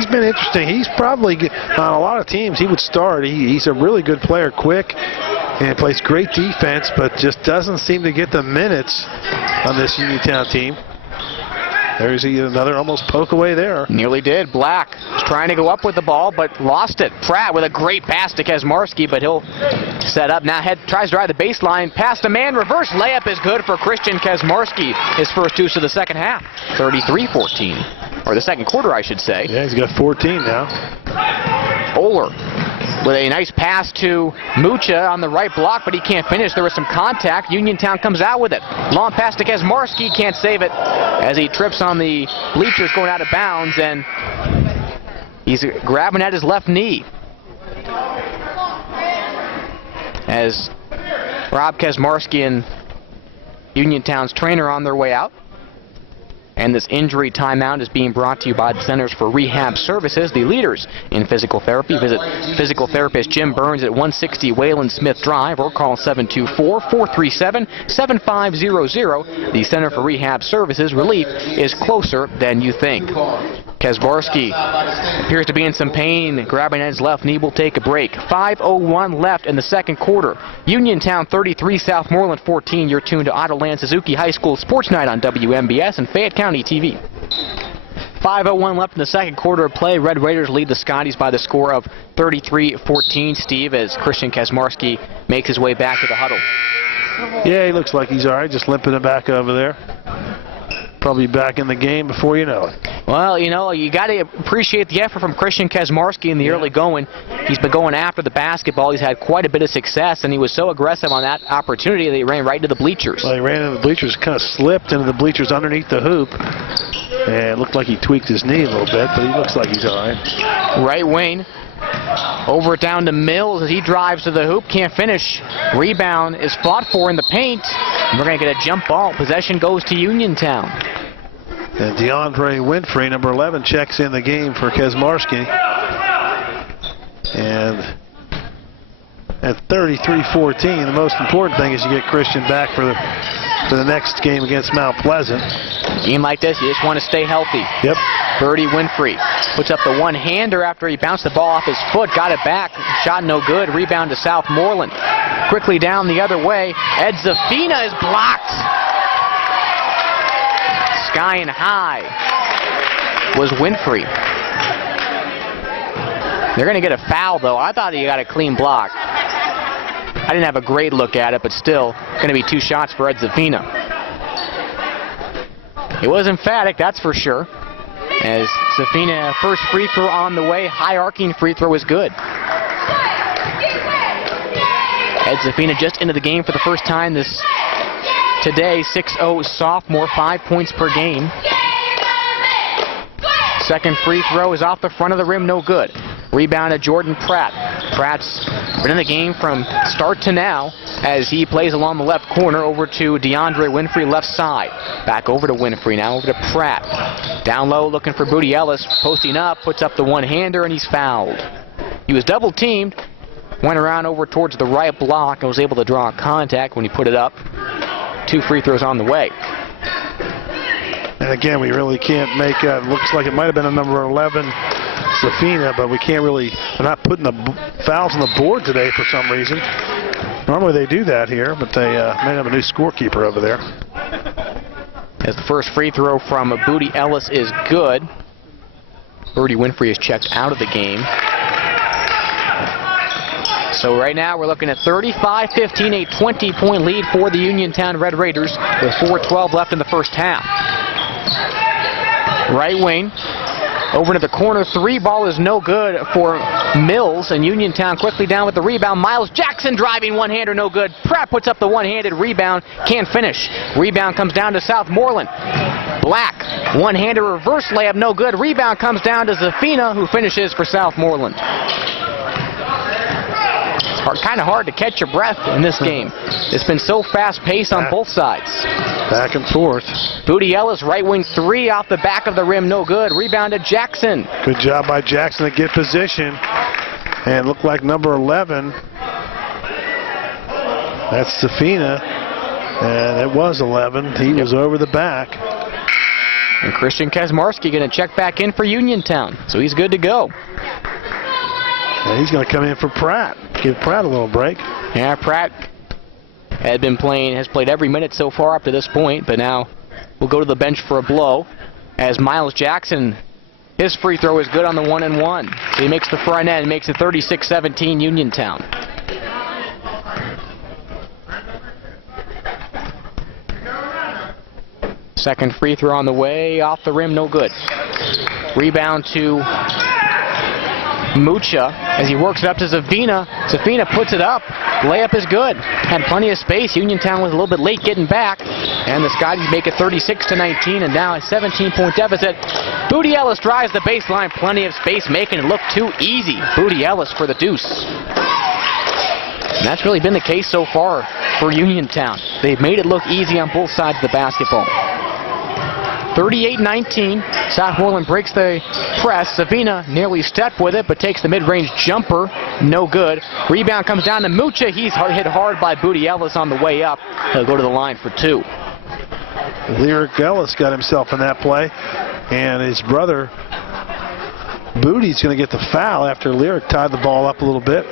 been interesting. He's probably, on a lot of teams, he would start. He's a really good player, quick, and plays great defense, but just doesn't seem to get the minutes on this Uniontown team. There's another almost poke away there. Nearly did. Black was trying to go up with the ball, but lost it. Pratt with a great pass to Kaczmarski, but he'll set up. Now tries to drive the baseline. Pass to man. Reverse layup is good for Christian Kaczmarski. His first two of the second half. 33-14. Or the second quarter, I should say. Yeah, he's got 14 now. Oler with a nice pass to Mucha on the right block, but he can't finish. There was some contact. Uniontown comes out with it. Long pass to Kaczmarski, can't save it as he trips on the bleachers going out of bounds, and he's grabbing at his left knee. As Rob Kaczmarski and Uniontown's trainer on their way out. And this injury timeout is being brought to you by the Centers for Rehab Services, the leaders in physical therapy. Visit physical therapist Jim Burns at 160 Wayland Smith Drive or call 724-437-7500. The Center for Rehab Services, relief is closer than you think. Kaczmarski appears to be in some pain, grabbing at his left knee. Will take a break. 5:01 left in the second quarter. Uniontown 33, Southmoreland 14. You're tuned to Ottoland Suzuki High School Sports Night on WMBS and Fayette County TV. 5:01 left in the second quarter of play. Red Raiders lead the Scotties by the score of 33-14, Steve, as Christian Kaczmarski makes his way back to the huddle. Yeah, he looks like he's all right, just limping it back over there. Probably back in the game before you know it. Well, you know, you got to appreciate the effort from Christian Kaczmarski in the early going. He's been going after the basketball. He's had quite a bit of success, and he was so aggressive on that opportunity that he ran right into the bleachers. Well, he ran into the bleachers, kind of slipped into the bleachers underneath the hoop. And it looked like he tweaked his knee a little bit, but he looks like he's all right. Right wing. Over it down to Mills as he drives to the hoop. Can't finish. Rebound is fought for in the paint. And we're going to get a jump ball. Possession goes to Uniontown. And DeAndre Winfrey, number 11, checks in the game for Kaczmarski. And at 33-14, the most important thing is you get Christian back for the next game against Mount Pleasant. A game like this, you just want to stay healthy. Yep. Birdie Winfrey puts up the one-hander after he bounced the ball off his foot, got it back, shot no good, rebound to Southmoreland. Quickly down the other way, Ed Zafina is blocked. Sky and high was Winfrey. They're going to get a foul, though. I thought he got a clean block. I didn't have a great look at it, but still going to be 2 shots for Ed Zafina. It was emphatic, that's for sure. As Zafina, first free throw on the way, high arcing free throw is good. Ed Zafina just into the game for the first time today, 6'0" sophomore, 5 points per game. Second free throw is off the front of the rim, no good. Rebound to Jordan Pratt. Pratt's been in the game from start to now as he plays along the left corner over to DeAndre Winfrey, left side. Back over to Winfrey, now over to Pratt. Down low looking for Booty Ellis, posting up, puts up the one-hander, and he's fouled. He was double-teamed, went around over towards the right block and was able to draw contact when he put it up. 2 free throws on the way. And again, we really can't make it looks like it might have been a number 11 Zafina, but we can't really, they're not putting the fouls on the board today for some reason. Normally they do that here, but they may have a new scorekeeper over there. As the first free throw from Booty Ellis is good. Birdie Winfrey is checked out of the game. So right now we're looking at 35-15, a 20-point lead for the Uniontown Red Raiders with 4:12 left in the first half. Right wing, over to the corner, 3 ball is no good for Mills, and Uniontown quickly down with the rebound. Miles Jackson driving one-hander, no good. Pratt puts up the one-handed rebound, can't finish. Rebound comes down to Southmoreland. Black, one-hander reverse layup, no good. Rebound comes down to Zafina, who finishes for Southmoreland. It's kind of hard to catch your breath in this game. It's been so fast-paced on both sides. Back and forth. Booty Ellis, right wing three off the back of the rim, no good. Rebound to Jackson. Good job by Jackson to get position. And looked like number 11. That's Zafina. And it was 11. He was over the back. And Christian Kazmarski going to check back in for Uniontown. So he's good to go. And he's going to come in for Pratt. Give Pratt a little break. Yeah, Pratt has played every minute so far up to this point, but now will go to the bench for a blow as Miles Jackson, his free throw is good on the 1-and-1. So he makes the front end, makes it 36-17 Uniontown. Second free throw on the way, off the rim, no good. Rebound to Mucha as he works it up to Zafina. Zafina puts it up. Layup is good. Had plenty of space. Uniontown was a little bit late getting back. And the Scotties make it 36-19 and now a 17-point deficit. Booty Ellis drives the baseline. Plenty of space, making it look too easy. Booty Ellis for the deuce. And that's really been the case so far for Uniontown. They've made it look easy on both sides of the basketball. 38-19. Southmoreland breaks the press. Savina nearly stepped with it, but takes the mid-range jumper. No good. Rebound comes down to Mucha. He's hit hard by Booty Ellis on the way up. He'll go to the line for two. Lyric Ellis got himself in that play, and his brother Booty's going to get the foul after Lyric tied the ball up a little bit.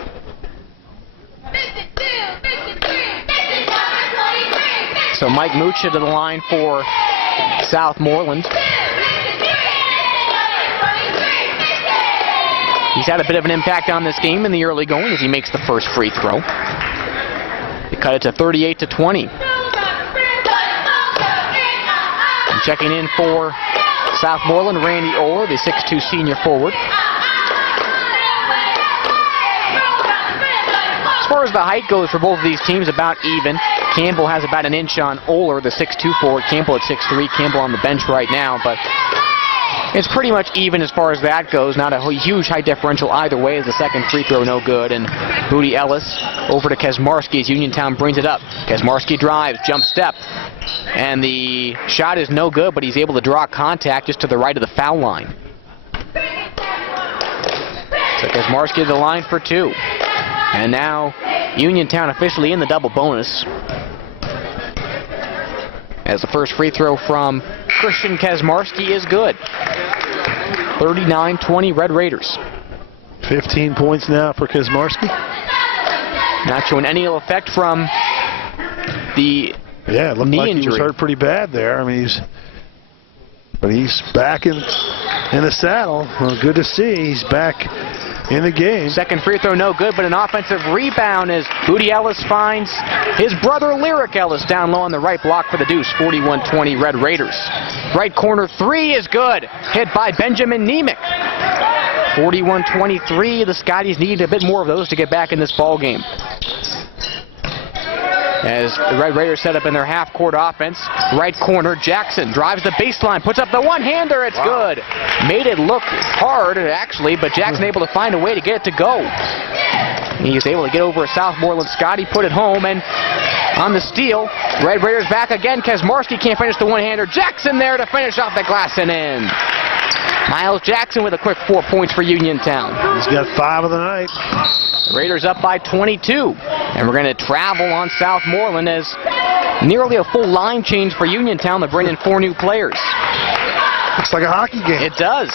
So Mike Mucha to the line for Southmoreland. He's had a bit of an impact on this game in the early going as he makes the first free throw. They cut it to 38-20. And checking in for Southmoreland, Randy Oler, the 6'2 senior forward. As far as the height goes for both of these teams, about even. Campbell has about an inch on Oler, the 6'2 forward. Campbell at 6'3. Campbell on the bench right now, but it's pretty much even as far as that goes. Not a huge height differential either way as the second free throw no good. And Booty Ellis over to Kazmarski as Uniontown brings it up. Kazmarski drives, jump step. And the shot is no good, but he's able to draw contact just to the right of the foul line. So Kazmarski to the line for two. And now Uniontown officially in the double bonus. As the first free throw from Christian Kazmarski is good. 39-20 Red Raiders. 15 points now for Kazmarski. Not showing any ill effect from the it looked knee like injury. He was hurt pretty bad there. I mean, he's back in the saddle. Well, good to see. He's back in the game. Second free throw no good, but an offensive rebound as Booty Ellis finds his brother Lyric Ellis down low on the right block for the deuce. 41-20 Red Raiders. Right corner three is good. Hit by Benjamin Nemec. 41-23. The Scotties need a bit more of those to get back in this ball game. As the Red Raiders set up in their half-court offense, right corner, Jackson drives the baseline, puts up the one-hander, it's good. Made it look hard, actually, but Jackson able to find a way to get it to go. He's able to get over a Southmoreland Scotty, put it home, and on the steal, Red Raiders back again. Kazmarski can't finish the one-hander. Jackson there to finish off the glass and in. Miles Jackson with a quick 4 points for Uniontown. He's got 5 of the night. Raiders up by 22. And we're going to travel on Southmoreland as nearly a full line change for Uniontown. They bring in 4 new players. Looks like a hockey game. It does.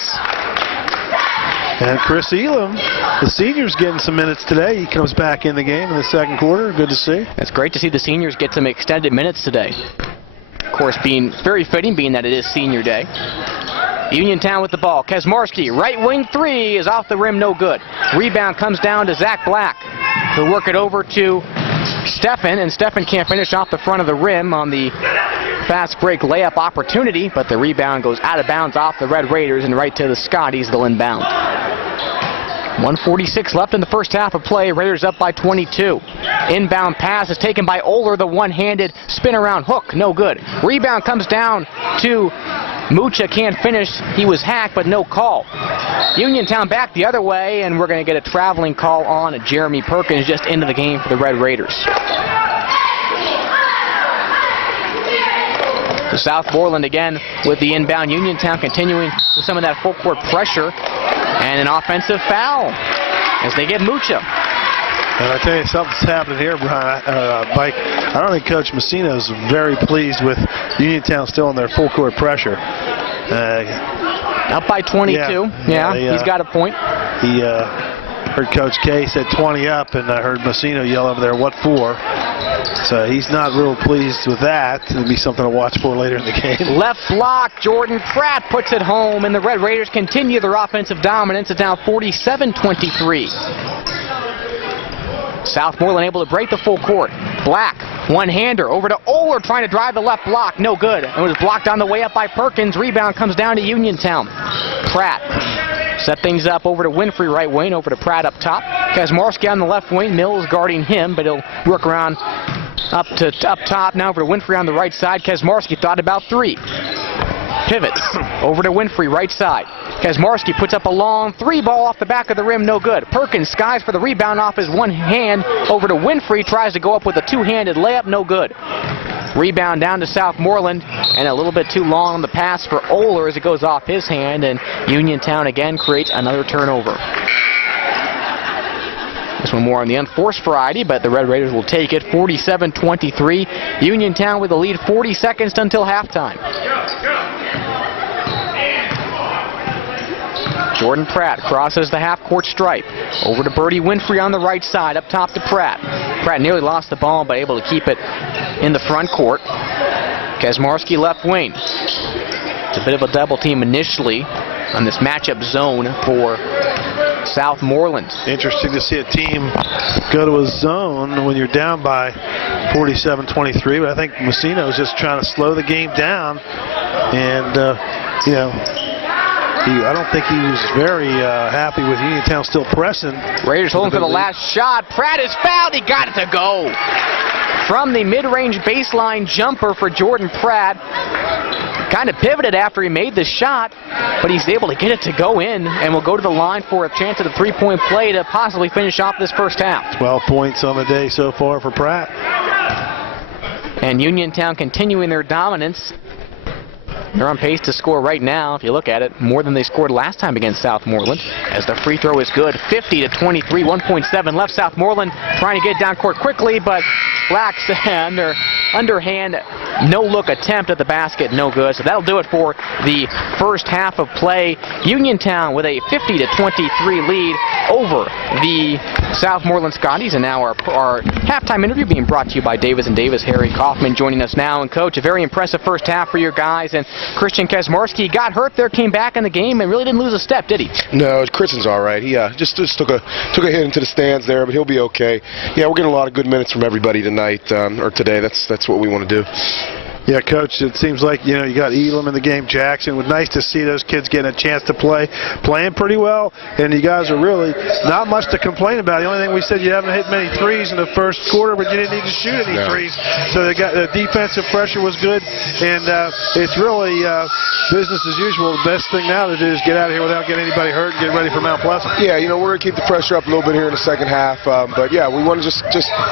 And Chris Elam, the senior's getting some minutes today. He comes back in the game in the second quarter. Good to see. It's great to see the seniors get some extended minutes today. Of course, being very fitting, being that it is senior day. Uniontown with the ball. Kazmarski, right wing three is off the rim, no good. Rebound comes down to Zach Black. He'll work it over to Stephan, and Stephan can't finish off the front of the rim on the fast break layup opportunity, but the rebound goes out of bounds off the Red Raiders and right to the Scotties. They'll inbound. 1:46 left in the first half of play. Raiders up by 22. Inbound pass is taken by Oler, the one-handed spin around hook. No good. Rebound comes down to Mucha. Can't finish. He was hacked, but no call. Uniontown back the other way, and we're going to get a traveling call on Jeremy Perkins just into the game for the Red Raiders. So Southmoreland again with the inbound. Uniontown continuing with some of that full court pressure. And an offensive foul as they get Mucha. And I tell you, something's happening here, Brian, Mike. I don't think Coach Messina's very pleased with Uniontown still in their full court pressure. Up by 22. Yeah, he's got a point. He heard Coach K said 20 up, and I heard Messina yell over there, "What for?" So he's not real pleased with that. It'll be something to watch for later in the game. Left block, Jordan Pratt puts it home, and the Red Raiders continue their offensive dominance. It's now 47-23. Southmoreland able to break the full court. Black, one-hander, over to Oler trying to drive the left block. No good. It was blocked on the way up by Perkins. Rebound comes down to Uniontown. Pratt set things up over to Winfrey, right wing, over to Pratt up top. Kazmarski on the left wing. Mills guarding him, but he'll work around up top. Now over to Winfrey on the right side. Kazmarski thought about three. Pivots over to Winfrey, right side. Kazmarski puts up a long three ball off the back of the rim, no good. Perkins skies for the rebound off his one hand. Over to Winfrey, tries to go up with a two-handed layup, no good. Rebound down to Southmoreland, and a little bit too long on the pass for Oler as it goes off his hand, and Uniontown again creates another turnover. This one more on the unforced variety, but the Red Raiders will take it. 47-23. Uniontown with the lead, 40 seconds until halftime. Jordan Pratt crosses the half-court stripe. Over to Birdie Winfrey on the right side, up top to Pratt. Pratt nearly lost the ball, but able to keep it in the front court. Kazmarski left wing. It's a bit of a double team initially on this matchup zone for Southmoreland. Interesting to see a team go to a zone when you're down by 47-23, but I think Messina was just trying to slow the game down, and I don't think he was very happy with Uniontown still pressing. Raiders holding for the last shot. Pratt is fouled. He got it to go. From the mid-range baseline jumper for Jordan Pratt. Kind of pivoted after he made the shot, but he's able to get it to go in, and will go to the line for a chance at a three-point play to possibly finish off this first half. 12 points on the day so far for Pratt. And Uniontown continuing their dominance. They're on pace to score right now, if you look at it, more than they scored last time against Southmoreland, as the free throw is good. 50-23, 1.7 left. Southmoreland trying to get down court quickly, but Black's underhand no-look attempt at the basket, no good. So that'll do it for the first half of play. Uniontown with a 50-23 lead over the Southmoreland Scotties. And now our halftime interview being brought to you by Davis & Davis. Harry Kaufman joining us now. And Coach, a very impressive first half for your guys. And Christian Kazmarski got hurt there, came back in the game, and really didn't lose a step, did he? No, Christian's all right. He just took a hit into the stands there, but he'll be okay. Yeah, we're getting a lot of good minutes from everybody tonight, or today. That's what we want to do. Yeah, Coach, it seems like, you got Elam in the game, Jackson. It was nice to see those kids getting a chance to play, playing pretty well, and you guys are really not much to complain about. The only thing we said, you haven't hit many threes in the first quarter, but you didn't need to shoot any threes. So the defensive pressure was good, and it's really business as usual. The best thing now to do is get out of here without getting anybody hurt and get ready for Mount Pleasant. Yeah, we're going to keep the pressure up a little bit here in the second half, but yeah, we want to just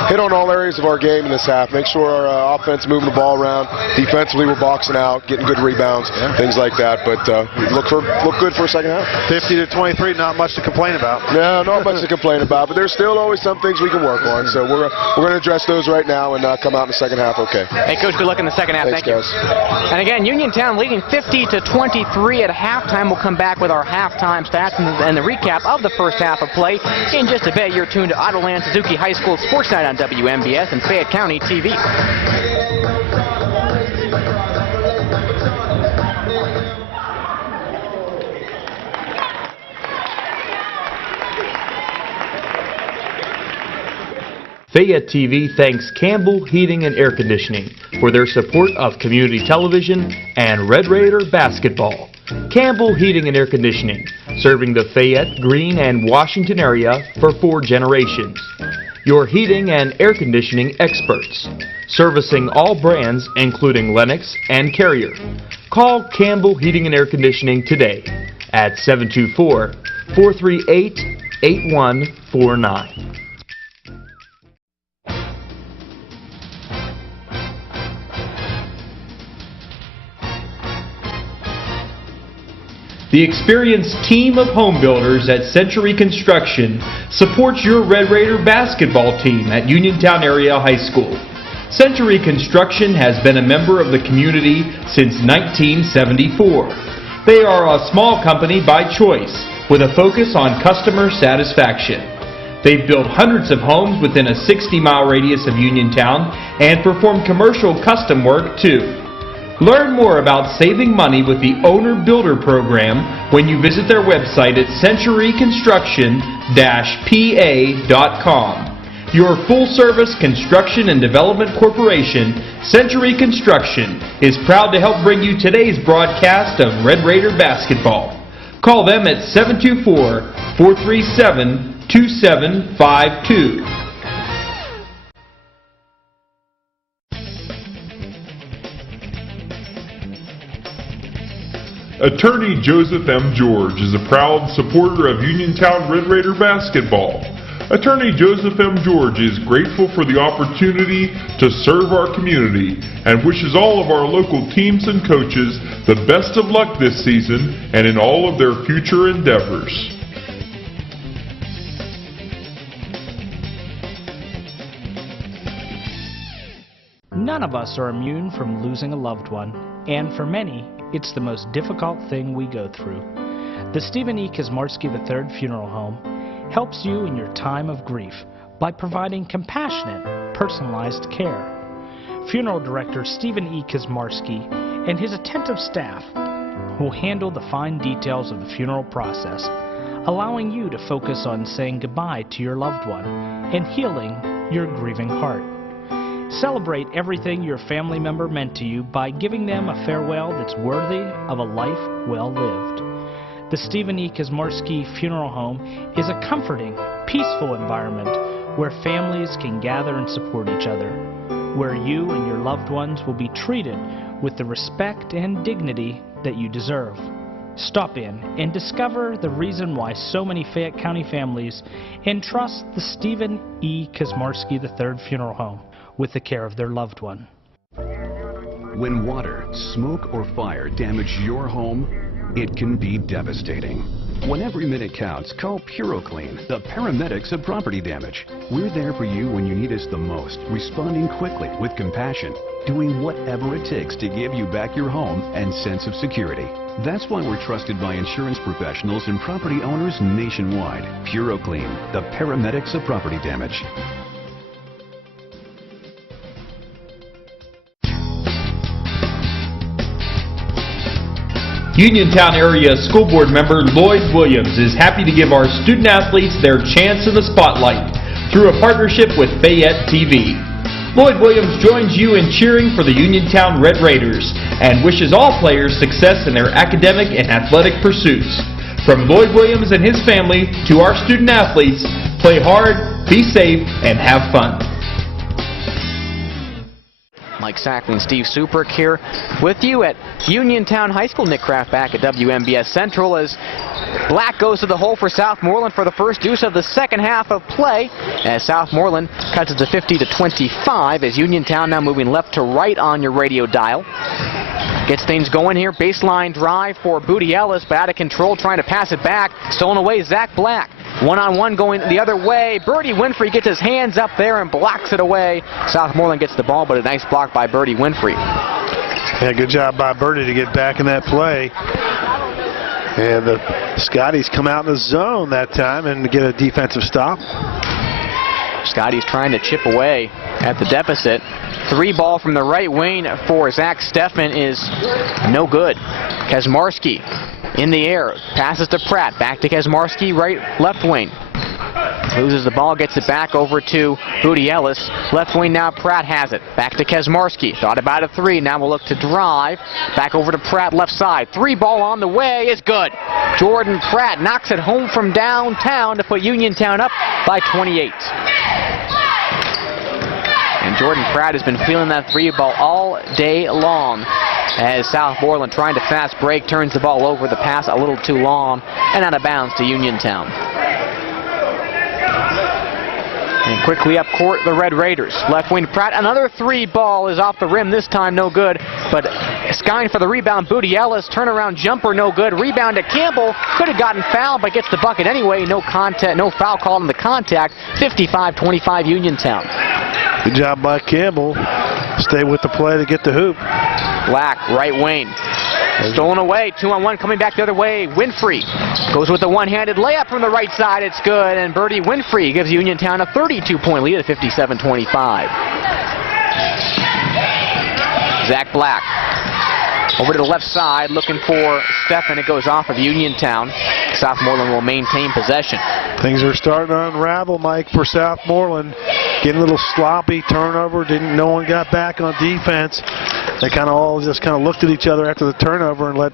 hit on all areas of our game in this half. Make sure our offense moving the ball around. Defensively, we're boxing out, getting good rebounds, things like that. But look good for a second half. 50-23, not much to complain about. No, not much to complain about. But there's still always some things we can work on. So we're going to address those right now and come out in the second half okay. Hey, Coach, good luck in the second half. Thanks, Thank guys. you. And again, Uniontown leading 50-23 at halftime. We'll come back with our halftime stats and the recap of the first half of play in just a bit. You're tuned to Ottoland Suzuki High School Sports Night on WMBS and Fayette County TV. Fayette TV thanks Campbell Heating and Air Conditioning for their support of community television and Red Raider basketball. Campbell Heating and Air Conditioning, serving the Fayette, Greene, and Washington area for 4 generations. Your heating and air conditioning experts, servicing all brands including Lennox and Carrier. Call Campbell Heating and Air Conditioning today at 724-438-8149. The experienced team of home builders at Century Construction supports your Red Raider basketball team at Uniontown Area High School. Century Construction has been a member of the community since 1974. They are a small company by choice with a focus on customer satisfaction. They've built hundreds of homes within a 60-mile radius of Uniontown and perform commercial custom work too. Learn more about saving money with the Owner Builder Program when you visit their website at centuryconstruction-pa.com. Your full-service construction and development corporation, Century Construction, is proud to help bring you today's broadcast of Red Raider basketball. Call them at 724-437-2752. Attorney Joseph M. George is a proud supporter of Uniontown Red Raider basketball. Attorney Joseph M. George is grateful for the opportunity to serve our community and wishes all of our local teams and coaches the best of luck this season and in all of their future endeavors. None of us are immune from losing a loved one, and for many, it's the most difficult thing we go through. The Stephen E. Kazmarski III Funeral Home helps you in your time of grief by providing compassionate, personalized care. Funeral Director Stephen E. Kazmarski and his attentive staff will handle the fine details of the funeral process, allowing you to focus on saying goodbye to your loved one and healing your grieving heart. Celebrate everything your family member meant to you by giving them a farewell that's worthy of a life well lived. The Stephen E. Kazmarski Funeral Home is a comforting, peaceful environment where families can gather and support each other, where you and your loved ones will be treated with the respect and dignity that you deserve. Stop in and discover the reason why so many Fayette County families entrust the Stephen E. Kazmarski III Funeral Home with the care of their loved one. When water, smoke, or fire damage your home, it can be devastating. When every minute counts, call PuroClean, the paramedics of property damage. We're there for you when you need us the most, responding quickly with compassion, doing whatever it takes to give you back your home and sense of security. That's why we're trusted by insurance professionals and property owners nationwide. PuroClean, the paramedics of property damage. Uniontown Area School Board member Lloyd Williams is happy to give our student athletes their chance in the spotlight through a partnership with Fayette TV. Lloyd Williams joins you in cheering for the Uniontown Red Raiders and wishes all players success in their academic and athletic pursuits. From Lloyd Williams and his family to our student athletes, play hard, be safe, and have fun. Mike Sackley and Steve Suprick here with you at Uniontown High School. Nick Kraft back at WMBS Central as Black goes to the hole for Southmoreland for the first deuce of the second half of play, as Southmoreland cuts it to 50-25 as Uniontown now moving left to right on your radio dial. Gets things going here. Baseline drive for Booty Ellis, but out of control, trying to pass it back. Stolen away, Zach Black. One-on-one going the other way. Birdie Winfrey gets his hands up there and blocks it away. Southmoreland gets the ball, but a nice block by Birdie Winfrey. Yeah, good job by Birdie to get back in that play. And the Scotties come out in the zone that time and get a defensive stop. Scotty's trying to chip away at the deficit. 3-ball from the right wing for Zach Steffman is no good. Kazmarski in the air, passes to Pratt, back to Kazmarski, left wing. Loses the ball, gets it back over to Booty Ellis. Left wing now, Pratt has it. Back to Kazmarski, thought about a 3, now we'll look to drive. Back over to Pratt, left side. 3-ball on the way is good. Jordan Pratt knocks it home from downtown to put Uniontown up by 28. And Jordan Pratt has been feeling that three ball all day long as Southmoreland, trying to fast break, turns the ball over. The pass a little too long and out of bounds to Uniontown. And quickly up court, the Red Raiders. Left wing Pratt, another three ball is off the rim, this time no good. But skying for the rebound, Booty Ellis, turnaround jumper, no good. Rebound to Campbell, could have gotten fouled, but gets the bucket anyway. No contact, no foul called on the contact. 55-25 Uniontown. Good job by Campbell. Stay with the play to get the hoop. Black, right wing. Stolen away, 2-on-1 coming back the other way. Winfrey goes with the one-handed layup from the right side. It's good, and Birdie Winfrey gives Uniontown a 32-point lead at 57-25. Zach Black over to the left side looking for Stephan. It goes off of Uniontown. Southmoreland will maintain possession. Things are starting to unravel, Mike, for Southmoreland. Getting a little sloppy, turnover. No one got back on defense. They kind of all just looked at each other after the turnover and let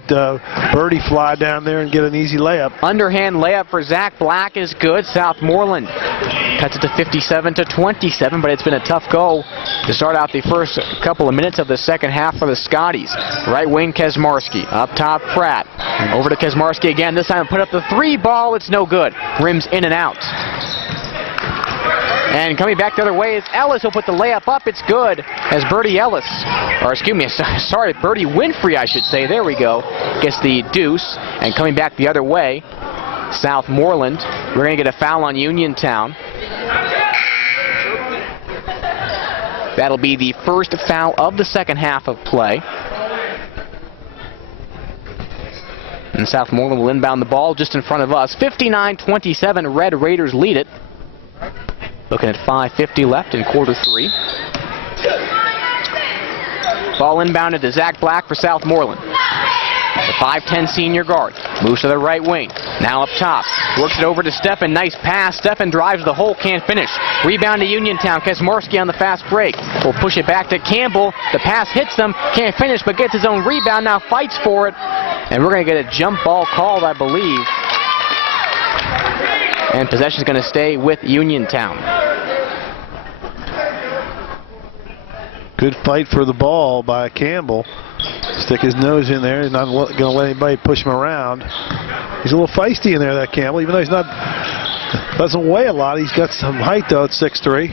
Birdie fly down there and get an easy layup. Underhand layup for Zach Black is good. Southmoreland cuts it to 57-27, but it's been a tough go to start out the first couple of minutes of the second half for the Scotties. Right wing Kesmarski, up top Pratt. Over to Kesmarski again, this time put up the three ball, it's no good. Rims in and out. And coming back the other way is Ellis. He'll put the layup up. It's good as Birdie Ellis, or excuse me, sorry, Birdie Winfrey, I should say. There we go. Gets the deuce. And coming back the other way, Southmoreland. We're going to get a foul on Uniontown. That'll be the first foul of the second half of play. And Southmoreland will inbound the ball just in front of us. 59-27, Red Raiders lead it. Looking at 5:50 left in quarter three. Ball inbounded to Zach Black for Southmoreland. The 5'10 senior guard moves to the right wing. Now up top. Works it over to Stephan. Nice pass. Stephan drives the hole. Can't finish. Rebound to Uniontown. Kesmarski on the fast break. Will push it back to Campbell. The pass hits him. Can't finish but gets his own rebound. Now fights for it. And we're going to get a jump ball called, I believe. And possession is going to stay with Uniontown. Good fight for the ball by Campbell. Stick his nose in there. He's not going to let anybody push him around. He's a little feisty in there, that Campbell, even though he's not, doesn't weigh a lot. He's got some height, though, at 6'3".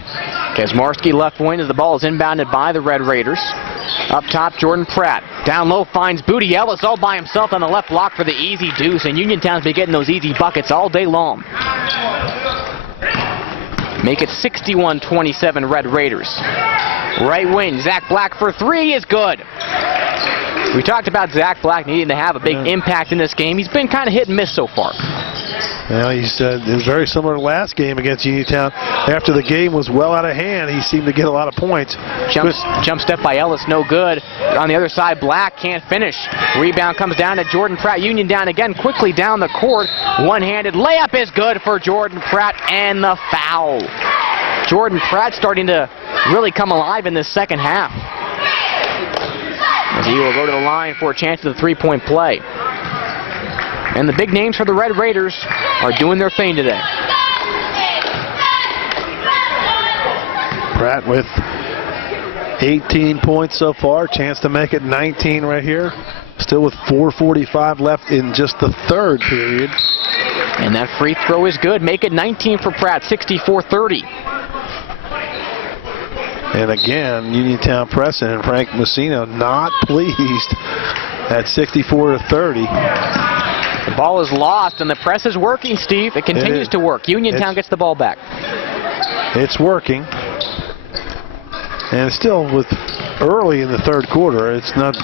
Kesmarski left wing as the ball is inbounded by the Red Raiders. Up top, Jordan Pratt. Down low finds Booty Ellis all by himself on the left block for the easy deuce, and Uniontown's been getting those easy buckets all day long. Make it 61-27 Red Raiders. Right wing, Zach Black for three is good. We talked about Zach Black needing to have a big impact in this game. He's been kind of hit and miss so far. Well, he said it was very similar to last game against Uniontown. After the game was well out of hand, he seemed to get a lot of points. Jump step by Ellis, no good. On the other side, Black can't finish. Rebound comes down to Jordan Pratt. Union down again, quickly down the court. One-handed layup is good for Jordan Pratt, and the foul. Jordan Pratt starting to really come alive in this second half, as he will go to the line for a chance at the three-point play. And the big names for the Red Raiders are doing their thing today. Pratt with 18 points so far. Chance to make it 19 right here. Still with 4:45 left in just the third period. And that free throw is good. Make it 19 for Pratt, 64-30. And again, Uniontown pressing, and Frank Messino not pleased at 64-30. The ball is lost, and the press is working, Steve. It continues to work. Uniontown gets the ball back. It's working. And still with early in the third quarter. It's not,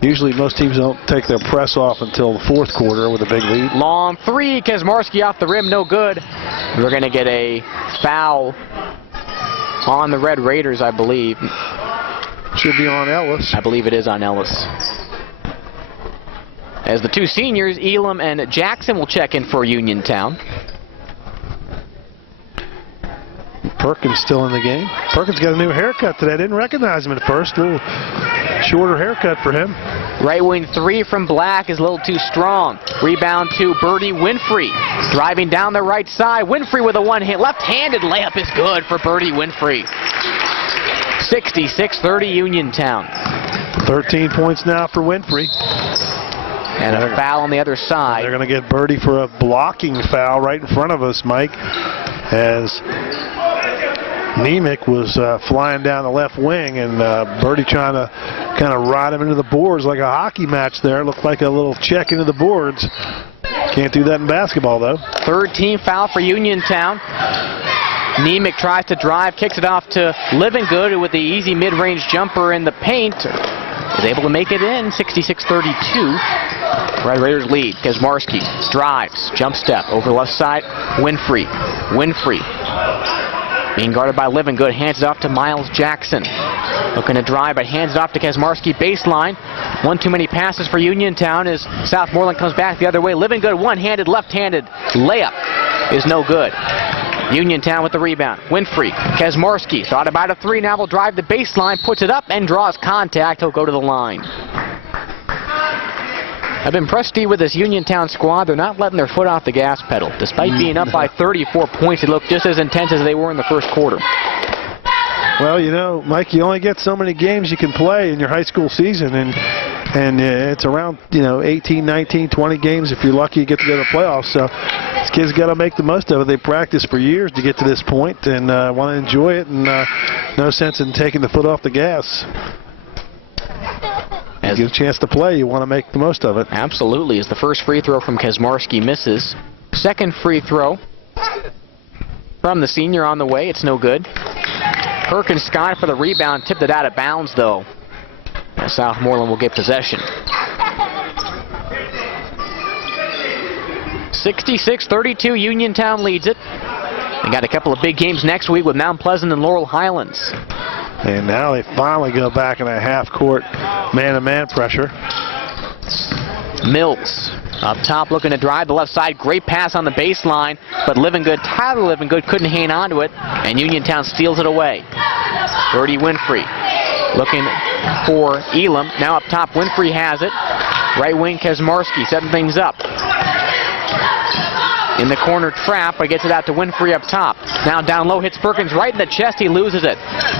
usually most teams don't take their press off until the fourth quarter with a big lead. Long three, Kesmarski off the rim, no good. We're going to get a foul on the Red Raiders, I believe. Should be on Ellis. I believe it is on Ellis. As the two seniors, Elam and Jackson, will check in for Uniontown. Perkins still in the game. Perkins got a new haircut today. I didn't recognize him at first. A little shorter haircut for him. Right wing three from Black is a little too strong. Rebound to Birdie Winfrey. Driving down the right side. Winfrey with a left-handed layup is good for Birdie Winfrey. 66-30 Uniontown. 13 points now for Winfrey. And a foul on the other side. They're going to get Birdie for a blocking foul right in front of us, Mike, as Nemec was flying down the left wing, and Birdie trying to kind of ride him into the boards like a hockey match there. Looked like a little check into the boards. Can't do that in basketball, though. Third team foul for Uniontown. Nemec tries to drive, kicks it off to Livingood, who with the easy mid-range jumper in the paint is able to make it in. 66-32. Red Raiders lead. Kaczmarski drives, jump step over the left side. Winfrey. Being guarded by Livingood, hands it off to Miles Jackson. Looking to drive, but hands it off to Kaczmarski baseline. One too many passes for Uniontown as Southmoreland comes back the other way. Livingood, one-handed, left-handed layup is no good. Uniontown with the rebound. Winfrey, Kaczmarski thought about a three, now will drive the baseline, puts it up and draws contact. He'll go to the line. I've been impressed, Steve, with this Uniontown squad. They're not letting their foot off the gas pedal. Despite being up by 34 points, they look just as intense as they were in the first quarter. Well, you know, Mike, you only get so many games you can play in your high school season, and it's around, 18, 19, 20 games. If you're lucky, you get to go to the playoffs. So these kids got to make the most of it. They practiced for years to get to this point and want to enjoy it, and no sense in taking the foot off the gas. As you get a chance to play, you want to make the most of it. Absolutely. As the first free throw from Kaczmarski misses. Second free throw from the senior on the way. It's no good. Perkins Scott for the rebound. Tipped it out of bounds, though. And Southmoreland will get possession. 66-32, Uniontown leads it. They got a couple of big games next week with Mount Pleasant and Laurel Highlands. And now they finally go back in a half-court man-to-man pressure. Mills up top looking to drive the left side. Great pass on the baseline, but Tyler Livingood couldn't hang on to it, and Uniontown steals it away. Birdie Winfrey looking for Elam. Now up top, Winfrey has it. Right wing Kaczmarski setting things up. In the corner trap, but gets it out to Winfrey up top. Now down low, hits Perkins right in the chest. He loses it.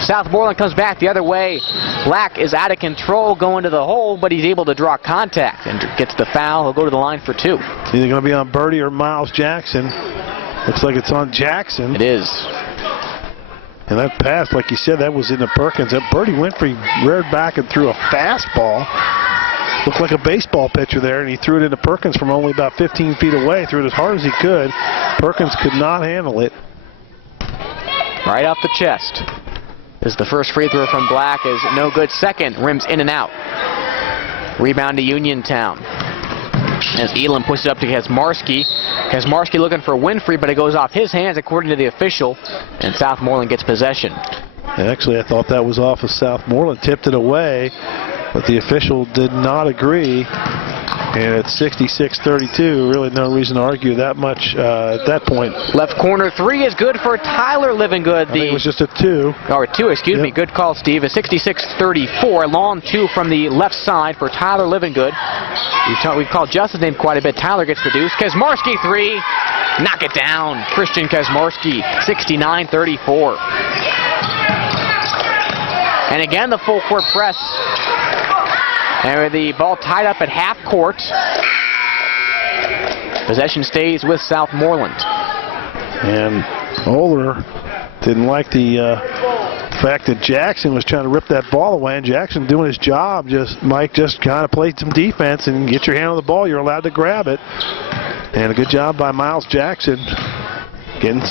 Southmoreland comes back the other way. Black is out of control going to the hole, but he's able to draw contact and gets the foul. He'll go to the line for two. It's either going to be on Birdie or Miles Jackson. Looks like it's on Jackson. It is. And that pass, like you said, that was into Perkins. That Birdie Winfrey reared back and threw a fastball. Looked like a baseball pitcher there, and he threw it into Perkins from only about 15 feet away. Threw it as hard as he could. Perkins could not handle it. Right off the chest. This is the first free throw from Black. Is no good. Second, rims in and out. Rebound to Uniontown. As Elam pushes it up to Kaczmarski. Kaczmarski looking for Winfrey, but it goes off his hands according to the official, and Southmoreland gets possession. And actually, I thought that was off of Southmoreland. Tipped it away. But the official did not agree, and it's 66-32. Really no reason to argue that much at that point. Left corner three is good for Tyler Livingood. I think it was just a two. Or two, excuse me. Good call, Steve. A 66-34. Long two from the left side for Tyler Livingood. We've called Justin's name quite a bit. Tyler gets the deuce. Kaczmarski three. Knock it down. Christian Kaczmarski, 69-34. And again, the full court press. And the ball tied up at half court. Possession stays with Southmoreland. And Oler didn't like the fact that Jackson was trying to rip that ball away, and Jackson doing his job. Mike just kind of played some defense and get your hand on the ball. You're allowed to grab it. And a good job by Miles Jackson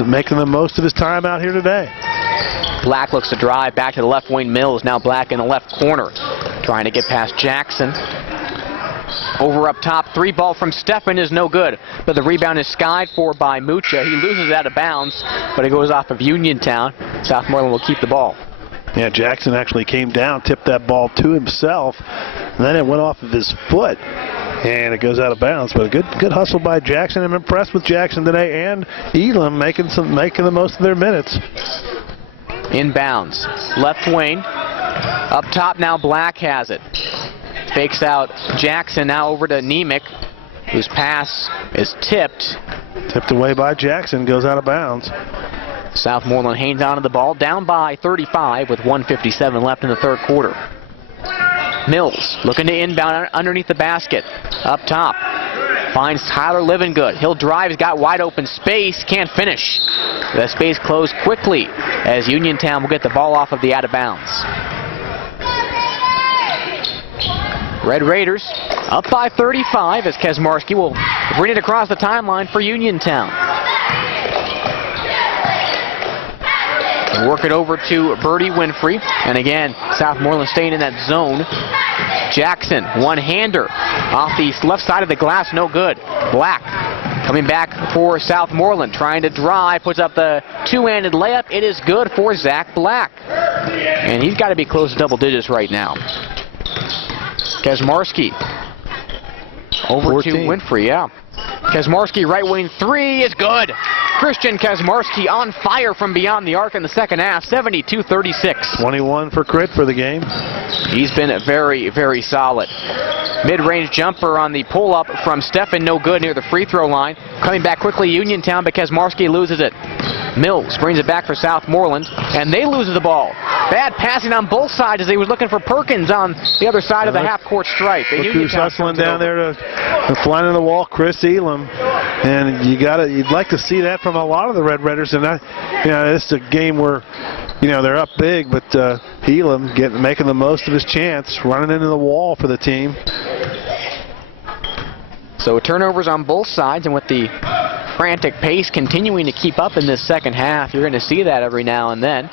making the most of his time out here today. Black looks to drive back to the left wing. Mills now Black in the left corner. Trying to get past Jackson. Over up top, three ball from Stephan is no good. But the rebound is skied for by Mucha. He loses it out of bounds, but it goes off of Uniontown. Southmoreland will keep the ball. Yeah, Jackson actually came down, tipped that ball to himself, and then it went off of his foot, and it goes out of bounds. But a good hustle by Jackson. I'm impressed with Jackson today, and Elam making the most of their minutes. Inbounds, left wing. Up top now, Black has it. fakes out Jackson, now over to Nemec, whose pass is tipped. Tipped away by Jackson, goes out of bounds. Southmoreland hangs on to the ball, down by 35 with 1:57 left in the third quarter. Mills looking to inbound underneath the basket. Up top, finds Tyler Livingood. He'll drive, he's got wide open space, can't finish. The space closed quickly as Uniontown will get the ball off of the out of bounds. Red Raiders up by 35 as Kesmarski will bring it across the timeline for Uniontown. Work it over to Birdie Winfrey. And again, Southmoreland staying in that zone. Jackson, one-hander off the left side of the glass, no good. Black coming back for Southmoreland, trying to drive, puts up the two-handed layup. It is good for Zach Black. And he's got to be close to double digits right now. Kesmarski over 14. to Winfrey, yeah. Kesmarski, right wing three is good. Christian Kesmarski on fire from beyond the arc in the second half, 72-36. 21 for Crit for the game. He's been very, very solid. Mid-range jumper on the pull-up from Stephan, no good near the free throw line. Coming back quickly, Uniontown, but Kesmarski loses it. Mills brings it back for Southmoreland, and they lose the ball. Bad passing on both sides as he was looking for Perkins on the other side of the half-court stripe. Look who's hustling down there to flying in the wall, Chris Elam. And you'd like to see that from a lot of the Red Raiders. And it's a game where, they're up big, but Elam making the most of his chance, running into the wall for the team. So turnovers on both sides, and with the frantic pace continuing to keep up in this second half, you're going to see that every now and then.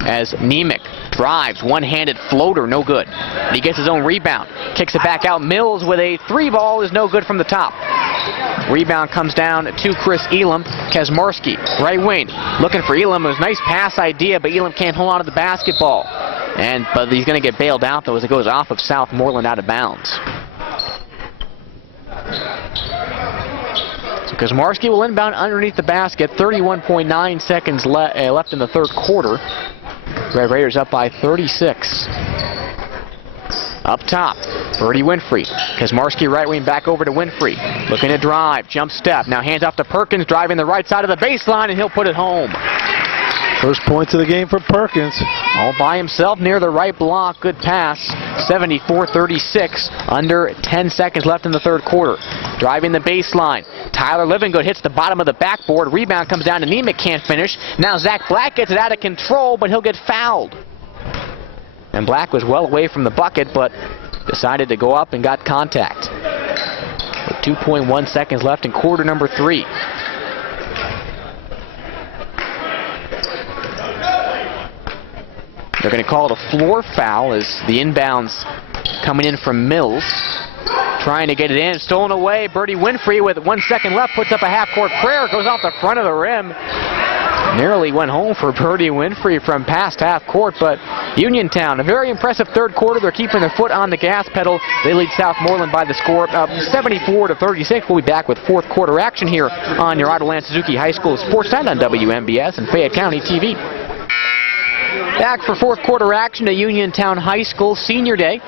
As Nemec drives, one-handed floater, no good. And he gets his own rebound, kicks it back out. Mills with a three ball is no good from the top. Rebound comes down to Chris Elam. Kesmarski, right wing, looking for Elam. It was a nice pass idea, but Elam can't hold on to the basketball. But he's going to get bailed out, though, as it goes off of Southmoreland out of bounds. So Kesmarski will inbound underneath the basket. 31.9 seconds left in the third quarter. Red Raiders up by 36. Up top, Birdie Winfrey. Kesmarski right wing back over to Winfrey. Looking to drive, jump step. Now hands off to Perkins, driving the right side of the baseline, and he'll put it home. First points of the game for Perkins. All by himself near the right block. Good pass. 74-36. Under 10 seconds left in the third quarter. Driving the baseline. Tyler Livingood hits the bottom of the backboard. Rebound comes down to Nemec, can't finish. Now Zach Black gets it out of control, but he'll get fouled. And Black was well away from the bucket, but decided to go up and got contact. With 2.1 seconds left in quarter number 3. They're going to call it a floor foul as the inbounds coming in from Mills. Trying to get it in, stolen away. Birdie Winfrey with 1 second left puts up a half-court prayer, goes off the front of the rim. Nearly went home for Birdie Winfrey from past half court, but Uniontown, a very impressive third quarter. They're keeping their foot on the gas pedal. They lead Southmoreland by the score of 74-36. We'll be back with fourth quarter action here on your Autoland Suzuki High School Sports Night on WMBS and Fayette County TV. Back for fourth quarter action at Uniontown High School Senior Day.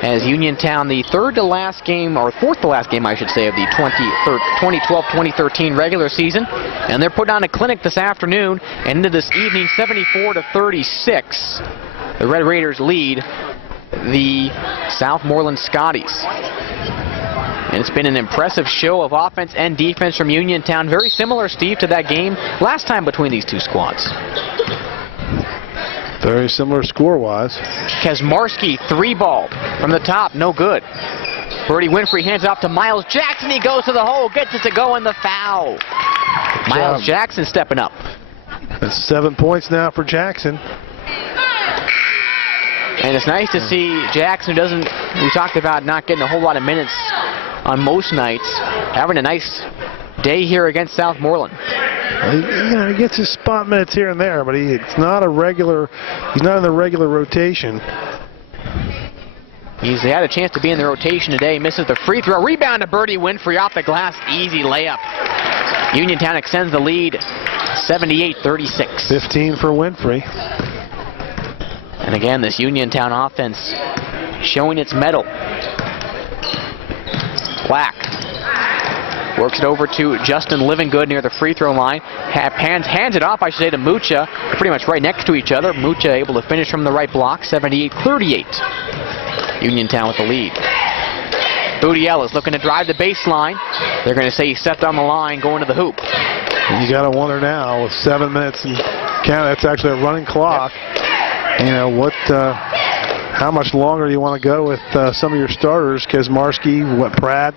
As Uniontown, the fourth to last game, I should say, of the 2012-2013 regular season. And they're putting on a clinic this afternoon and into this evening, 74-36. The Red Raiders lead the Southmoreland Scotties. And it's been an impressive show of offense and defense from Uniontown. Very similar, Steve, to that game last time between these two squads. Very similar score-wise. Kesmarski, three ball from the top, no good. Birdie Winfrey hands off to Miles Jackson. He goes to the hole, gets it to go, and the foul. Miles Jackson stepping up. That's 7 points now for Jackson. And it's nice to see Jackson, we talked about not getting a whole lot of minutes on most nights, having a nice day here against Southmoreland. He gets his spot minutes here and there, but he's not in the regular rotation. He's had a chance to be in the rotation today. Misses the free throw. Rebound to Birdie Winfrey off the glass. Easy layup. Uniontown extends the lead 78-36. 15 for Winfrey. And again, this Uniontown offense showing its mettle. Black works it over to Justin Livingood near the free throw line. Hands it off, I should say, to Mucha. Pretty much right next to each other. Mucha able to finish from the right block. 78-38. Uniontown with the lead. Booty Ellis looking to drive the baseline. They're going to say he stepped on the line going to the hoop. And you got to wonder now with 7 minutes and count. That's actually a running clock. Yep. You know what? How much longer do you want to go with some of your starters? Kaczmarski, Pratt,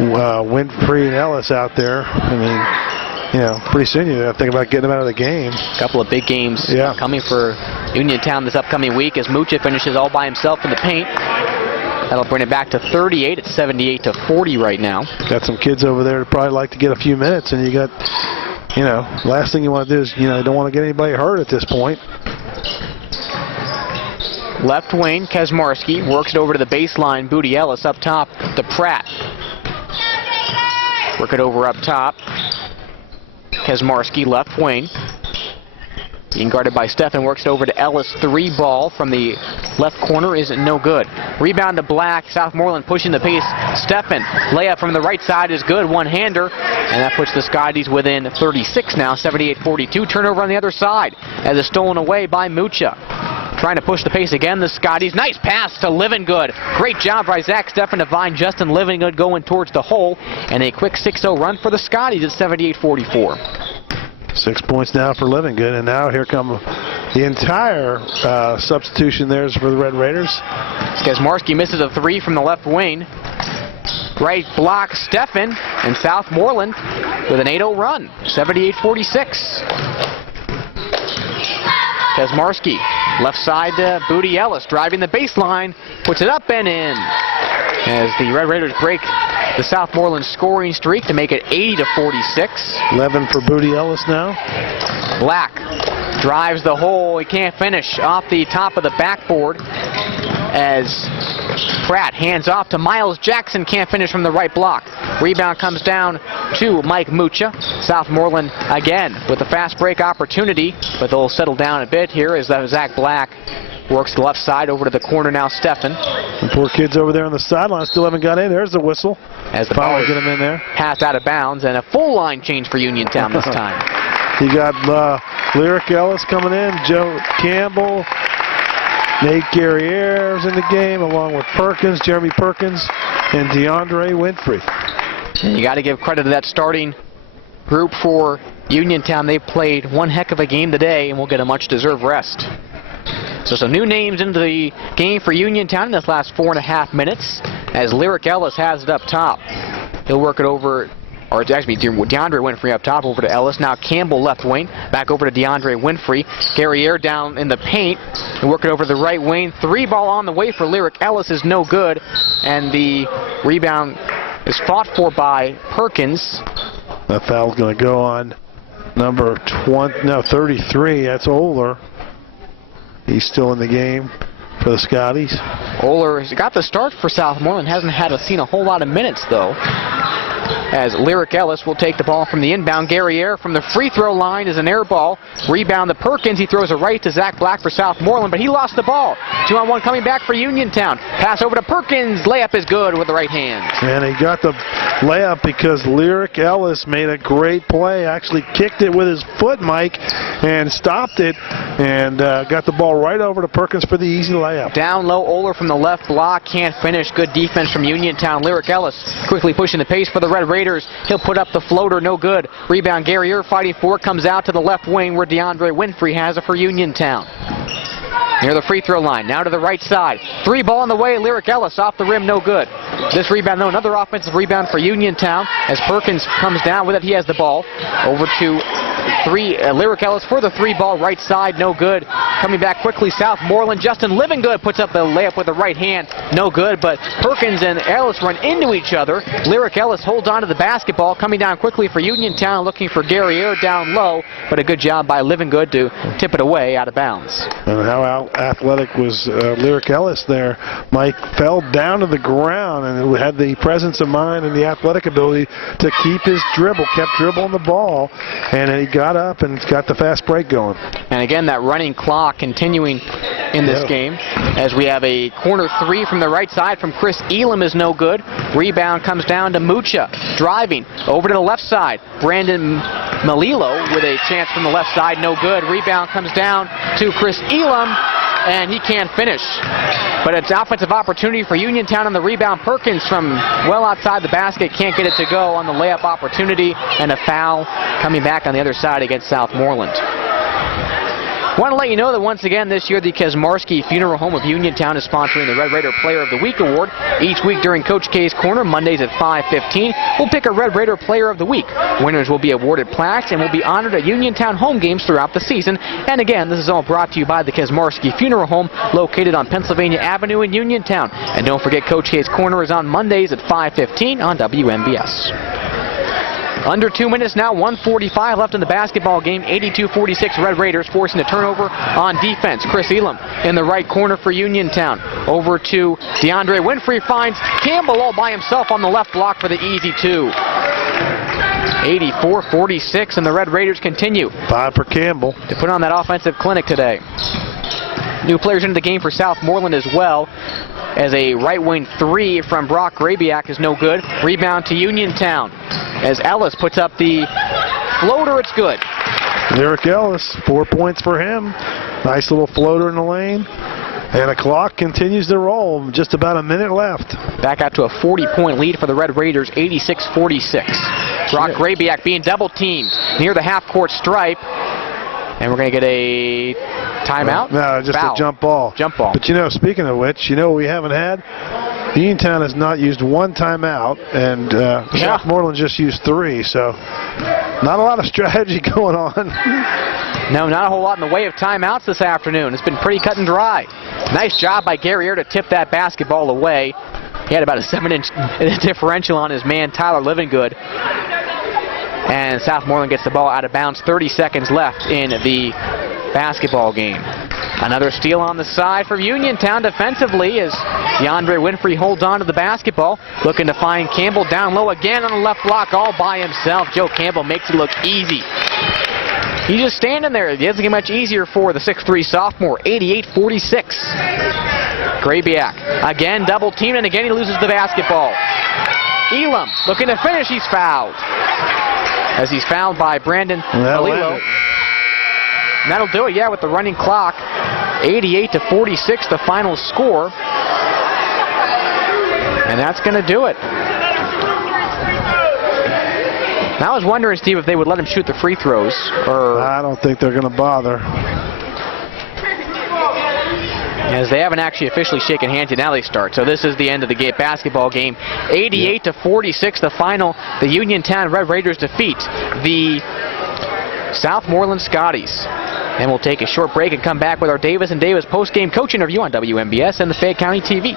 Winfrey, and Ellis out there. I mean, you know, pretty soon you have to think about getting them out of the game. A couple of big games coming for Uniontown this upcoming week as Mucha finishes all by himself in the paint. That'll bring it back to 38. It's 78-40 right now. Got some kids over there that probably like to get a few minutes, and you got, you know, last thing you want to do is, you know, you don't want to get anybody hurt at this point. Left wing, Kaczmarski works it over to the baseline. Booty Ellis up top to Pratt. Work it over up top. Kaczmarski left wing. Being guarded by Steffen, works it over to Ellis. 3 ball from the left corner is no good. Rebound to Black. Southmoreland pushing the pace. Steffen, layup from the right side is good. One-hander. And that puts the Scotties within 36 now. 78-42. Turnover on the other side as it's stolen away by Mucha. Trying to push the pace again, the Scotties. Nice pass to Livingood. Great job by Zach Steffen to find Justin Livingood going towards the hole. And a quick 6-0 run for the Scotties at 78-44. 6 points now for Livingood, and now here come the entire substitution there for the Red Raiders. Kaczmarski misses a 3 from the left wing. Right block, Steffen, and Southmoreland with an 8-0 run, 78-46. Kaczmarski, left side to Booty Ellis, driving the baseline, puts it up and in. As the Red Raiders break the Southmoreland scoring streak to make it 80-46. 11 for Booty Ellis now. Black drives the hole. He can't finish off the top of the backboard as Pratt hands off to Miles Jackson. Can't finish from the right block. Rebound comes down to Mike Mucha. Southmoreland again with a fast break opportunity, but they'll settle down a bit here as Zach Black works the left side over to the corner now. Steffen. The poor kids over there on the sideline still haven't got in. There's the whistle. As the ball get him in there. Passed out of bounds, and a full line change for Uniontown this time. You got Lyric Ellis coming in, Joe Campbell, Nate Guerriere's in the game, along with Perkins, Jeremy Perkins, and DeAndre Winfrey. And you got to give credit to that starting group for Uniontown. They played one heck of a game today, and will get a much-deserved rest. So some new names into the game for Uniontown in this last 4.5 minutes as Lyric Ellis has it up top. He'll work it over, or it's actually DeAndre Winfrey up top over to Ellis. Now Campbell left wing, back over to DeAndre Winfrey. Guerriere down in the paint and work it over the right wing. 3 ball on the way for Lyric Ellis is no good, and the rebound is fought for by Perkins. That foul's going to go on number 33. That's Oler. He's still in the game for the Scotties. Oler has got the start for Southmoreland. Hasn't seen a whole lot of minutes, though. As Lyric Ellis will take the ball from the inbound. Guerriere from the free throw line is an air ball. Rebound to Perkins. He throws a right to Zach Black for Southmoreland, but he lost the ball. 2-on-1 coming back for Uniontown. Pass over to Perkins. Layup is good with the right hand. And he got the layup because Lyric Ellis made a great play. Actually kicked it with his foot, Mike, and stopped it, and got the ball right over to Perkins for the easy layup. Down low, Oler from the left block. Can't finish. Good defense from Uniontown. Lyric Ellis quickly pushing the pace for the Red Raiders. He'll put up the floater, no good. Rebound, Guerriere fighting for it, comes out to the left wing where DeAndre Winfrey has it for Uniontown. Near the free throw line, now to the right side. 3 ball on the way, Lyric Ellis off the rim, no good. This rebound, though, another offensive rebound for Uniontown as Perkins comes down with it. He has the ball. Over to Lyric Ellis for the 3 ball, right side, no good. Coming back quickly, Southmoreland. Justin Livingood puts up the layup with the right hand, no good, but Perkins and Ellis run into each other. Lyric Ellis holds on to the basketball, coming down quickly for Uniontown, looking for Guerriere down low, but a good job by Livingood to tip it away out of bounds. And how athletic was Lyric Ellis there. Mike fell down to the ground and had the presence of mind and the athletic ability to keep his dribble, kept dribbling the ball, and he got got up and got the fast break going. And again, that running clock continuing in this game as we have a corner three from the right side from Chris Elam is no good. Rebound comes down to Mucha, driving over to the left side. Brandon Malilo with a chance from the left side, no good. Rebound comes down to Chris Elam, and he can't finish. But it's offensive opportunity for Uniontown on the rebound. Perkins from well outside the basket can't get it to go on the layup opportunity, and a foul coming back on the other side against Southmoreland. Want to let you know that once again this year the Kesmarski Funeral Home of Uniontown is sponsoring the Red Raider Player of the Week Award. Each week during Coach K's Corner, Mondays at 5:15, we'll pick a Red Raider Player of the Week. Winners will be awarded plaques and will be honored at Uniontown home games throughout the season. And again, this is all brought to you by the Kesmarski Funeral Home, located on Pennsylvania Avenue in Uniontown. And don't forget, Coach K's Corner is on Mondays at 5:15 on WMBS. Under 2 minutes now, 1:45 left in the basketball game. 82-46 Red Raiders forcing a turnover on defense. Chris Elam in the right corner for Uniontown. Over to DeAndre Winfrey, finds Campbell all by himself on the left block for the easy two. 84-46, and the Red Raiders continue 5 for Campbell to put on that offensive clinic today. New players into the game for Southmoreland as well, as a right wing three from Brock Grabiak is no good. Rebound to Uniontown as Ellis puts up the floater. It's good. Lyric Ellis, 4 points for him. Nice little floater in the lane. And the clock continues to roll. Just about a minute left. Back out to a 40-point lead for the Red Raiders, 86-46. Brock Grabiak being double teamed near the half-court stripe. And we're going to get a timeout? No, just foul. A jump ball. Jump ball. But, you know, speaking of which, you know what we haven't had? Uniontown has not used one timeout, and Southmoreland just used 3, so not a lot of strategy going on. No, not a whole lot in the way of timeouts this afternoon. It's been pretty cut and dry. Nice job by Gary Ayer to tip that basketball away. He had about a 7-inch differential on his man, Tyler Livingood. And Southmoreland gets the ball out of bounds. 30 seconds left in the basketball game. Another steal on the side from Uniontown defensively as DeAndre Winfrey holds on to the basketball. Looking to find Campbell down low again on the left block all by himself. Joe Campbell makes it look easy. He's just standing there. It doesn't get much easier for the 6'3 sophomore. 88-46. Grabiak again double teamed, and again he loses the basketball. Elam looking to finish. He's fouled. As he's fouled by Brandon Malilo. And that'll do it, yeah, with the running clock. 88-46, the final score. And that's going to do it. Now I was wondering, Steve, if they would let him shoot the free throws. Or I don't think they're going to bother. As they haven't actually officially shaken hands yet, now they start. So this is the end of the basketball game. 88-46, the final. The Uniontown Red Raiders defeat the Southmoreland Scotties. And we'll take a short break and come back with our Davis & Davis post-game coach interview on WMBS and the Fayette County TV.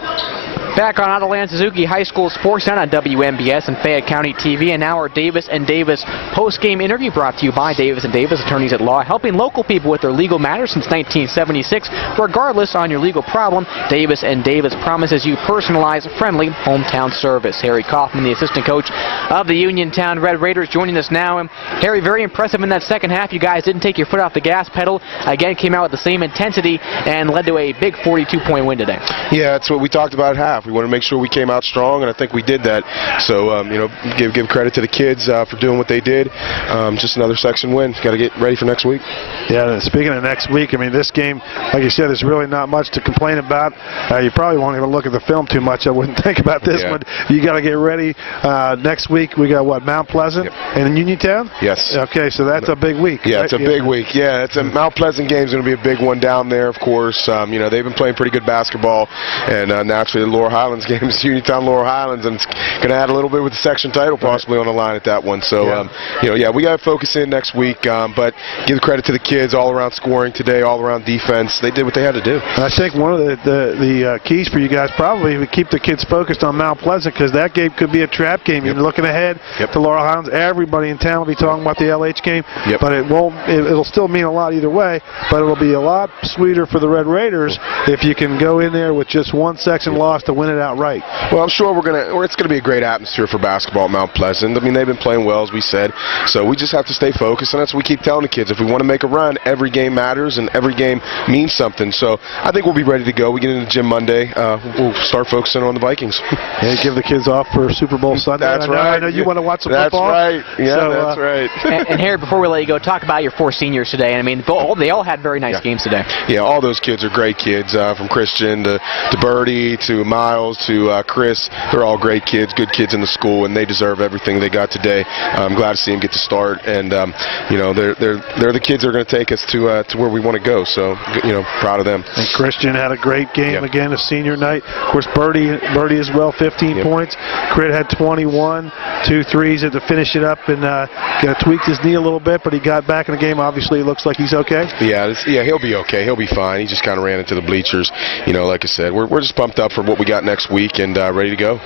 Back on Autoland Suzuki High School Sports Center on WMBS and Fayette County TV, and now our Davis & Davis post-game interview brought to you by Davis & Davis, attorneys at law, helping local people with their legal matters since 1976. Regardless on your legal problem, Davis & Davis promises you personalized, friendly hometown service. Harry Kaufman, the assistant coach of the Uniontown Red Raiders, joining us now. And Harry, very impressive in that second half. You guys didn't take your foot off the gas pedal. Again, came out with the same intensity and led to a big 42-point win today. Yeah, that's what we talked about at half. We want to make sure we came out strong, and I think we did that. So, you know, give credit to the kids for doing what they did. Just another section win. Got to get ready for next week. Yeah, speaking of next week, I mean, this game, like you said, there's really not much to complain about. You probably won't even look at the film too much. I wouldn't think about this one. You got to get ready. Next week, we got, what, Mount Pleasant and in Uniontown? Yes. Okay, so that's a big week. Yeah, right? it's a big week. Yeah, it's a Mount Pleasant game is going to be a big one down there, of course. You know, they've been playing pretty good basketball, and naturally the Laurel Highlands game is Uniontown Laurel Highlands, and it's going to add a little bit with the section title possibly on the line at that one. So, you know, we got to focus in next week, but give credit to the kids all around scoring today, all around defense. They did what they had to do. And I think one of the keys for you guys probably to keep the kids focused on Mount Pleasant, because that game could be a trap game. You're looking ahead to Laurel Highlands. Everybody in town will be talking about the LH game, but it'll still mean a lot either way, but it'll be a lot sweeter for the Red Raiders if you can go in there with just one section loss to win it outright? Well, I'm sure it's gonna be a great atmosphere for basketball at Mount Pleasant. I mean, they've been playing well, as we said, so we just have to stay focused, and that's what we keep telling the kids. If we want to make a run, every game matters, and every game means something. So I think we'll be ready to go. We get into the gym Monday. We'll start focusing on the Vikings. And give the kids off for Super Bowl Sunday. That's right. I know you want to watch some that's football. That's right. Yeah, so, that's right. and Harry, before we let you go, talk about your 4 seniors today. I mean, they all had very nice games today. Yeah, all those kids are great kids, from Christian to Birdie to Miles to Chris. They're all great kids, good kids in the school, and they deserve everything they got today. I'm glad to see them get to start, and they're the kids that are going to take us to where we want to go. So proud of them. And Christian had a great game again, a senior night. Of course, Birdie as well, 15 points. Crit had 21, 2 threes to finish it up, and tweaked his knee a little bit, but he got back in the game. Obviously, it looks like he's okay. Yeah, he'll be okay. He'll be fine. He just kind of ran into the bleachers. Like I said, we're just pumped up for what we got next week and ready to go.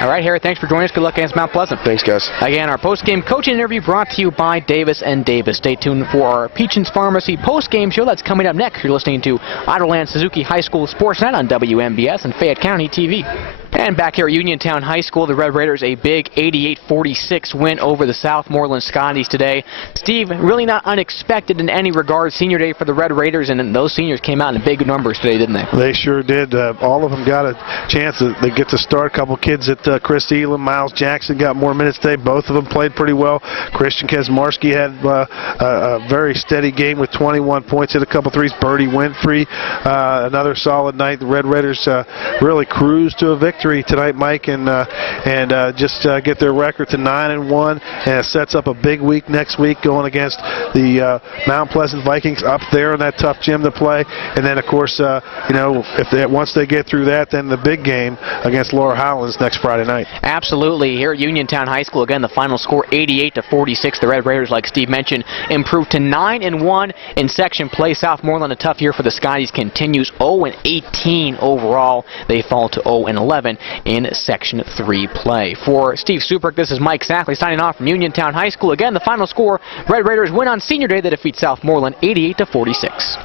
All right, Harry, thanks for joining us. Good luck against Mount Pleasant. Thanks, guys. Again, our post-game coaching interview brought to you by Davis & Davis. Stay tuned for our Peachins Pharmacy post-game show. That's coming up next. You're listening to Idleland Suzuki High School Sportsnet on WMBS and Fayette County TV. And back here at Uniontown High School, the Red Raiders a big 88-46 win over the Southmoreland Scotties today. Steve, really not unexpected in any regard. Senior day for the Red Raiders, and those seniors came out in big numbers today, didn't they? They sure did. All of them got a chance to get to start. A couple kids at Chris Elam, Miles Jackson got more minutes today. Both of them played pretty well. Christian Kesmarski had a very steady game with 21 points, hit a couple threes. Birdie Winfrey, another solid night. The Red Raiders really cruised to a victory tonight, Mike, and just get their record to 9-1, and it sets up a big week next week going against the Mount Pleasant Vikings up there in that tough gym to play. And then, of course, once they get through that, then the big game against Laura Hollins next Friday night. Absolutely. Here at Uniontown High School, again, the final score 88-46. The Red Raiders, like Steve mentioned, improved to 9-1 in section play. Southmoreland, a tough year for the Scotties, continues 0-18 overall. They fall to 0-11 in Section 3 play. For Steve Suprick, this is Mike Sackley signing off from Uniontown High School. Again, the final score, Red Raiders win on Senior Day. They defeat Southmoreland 88-46.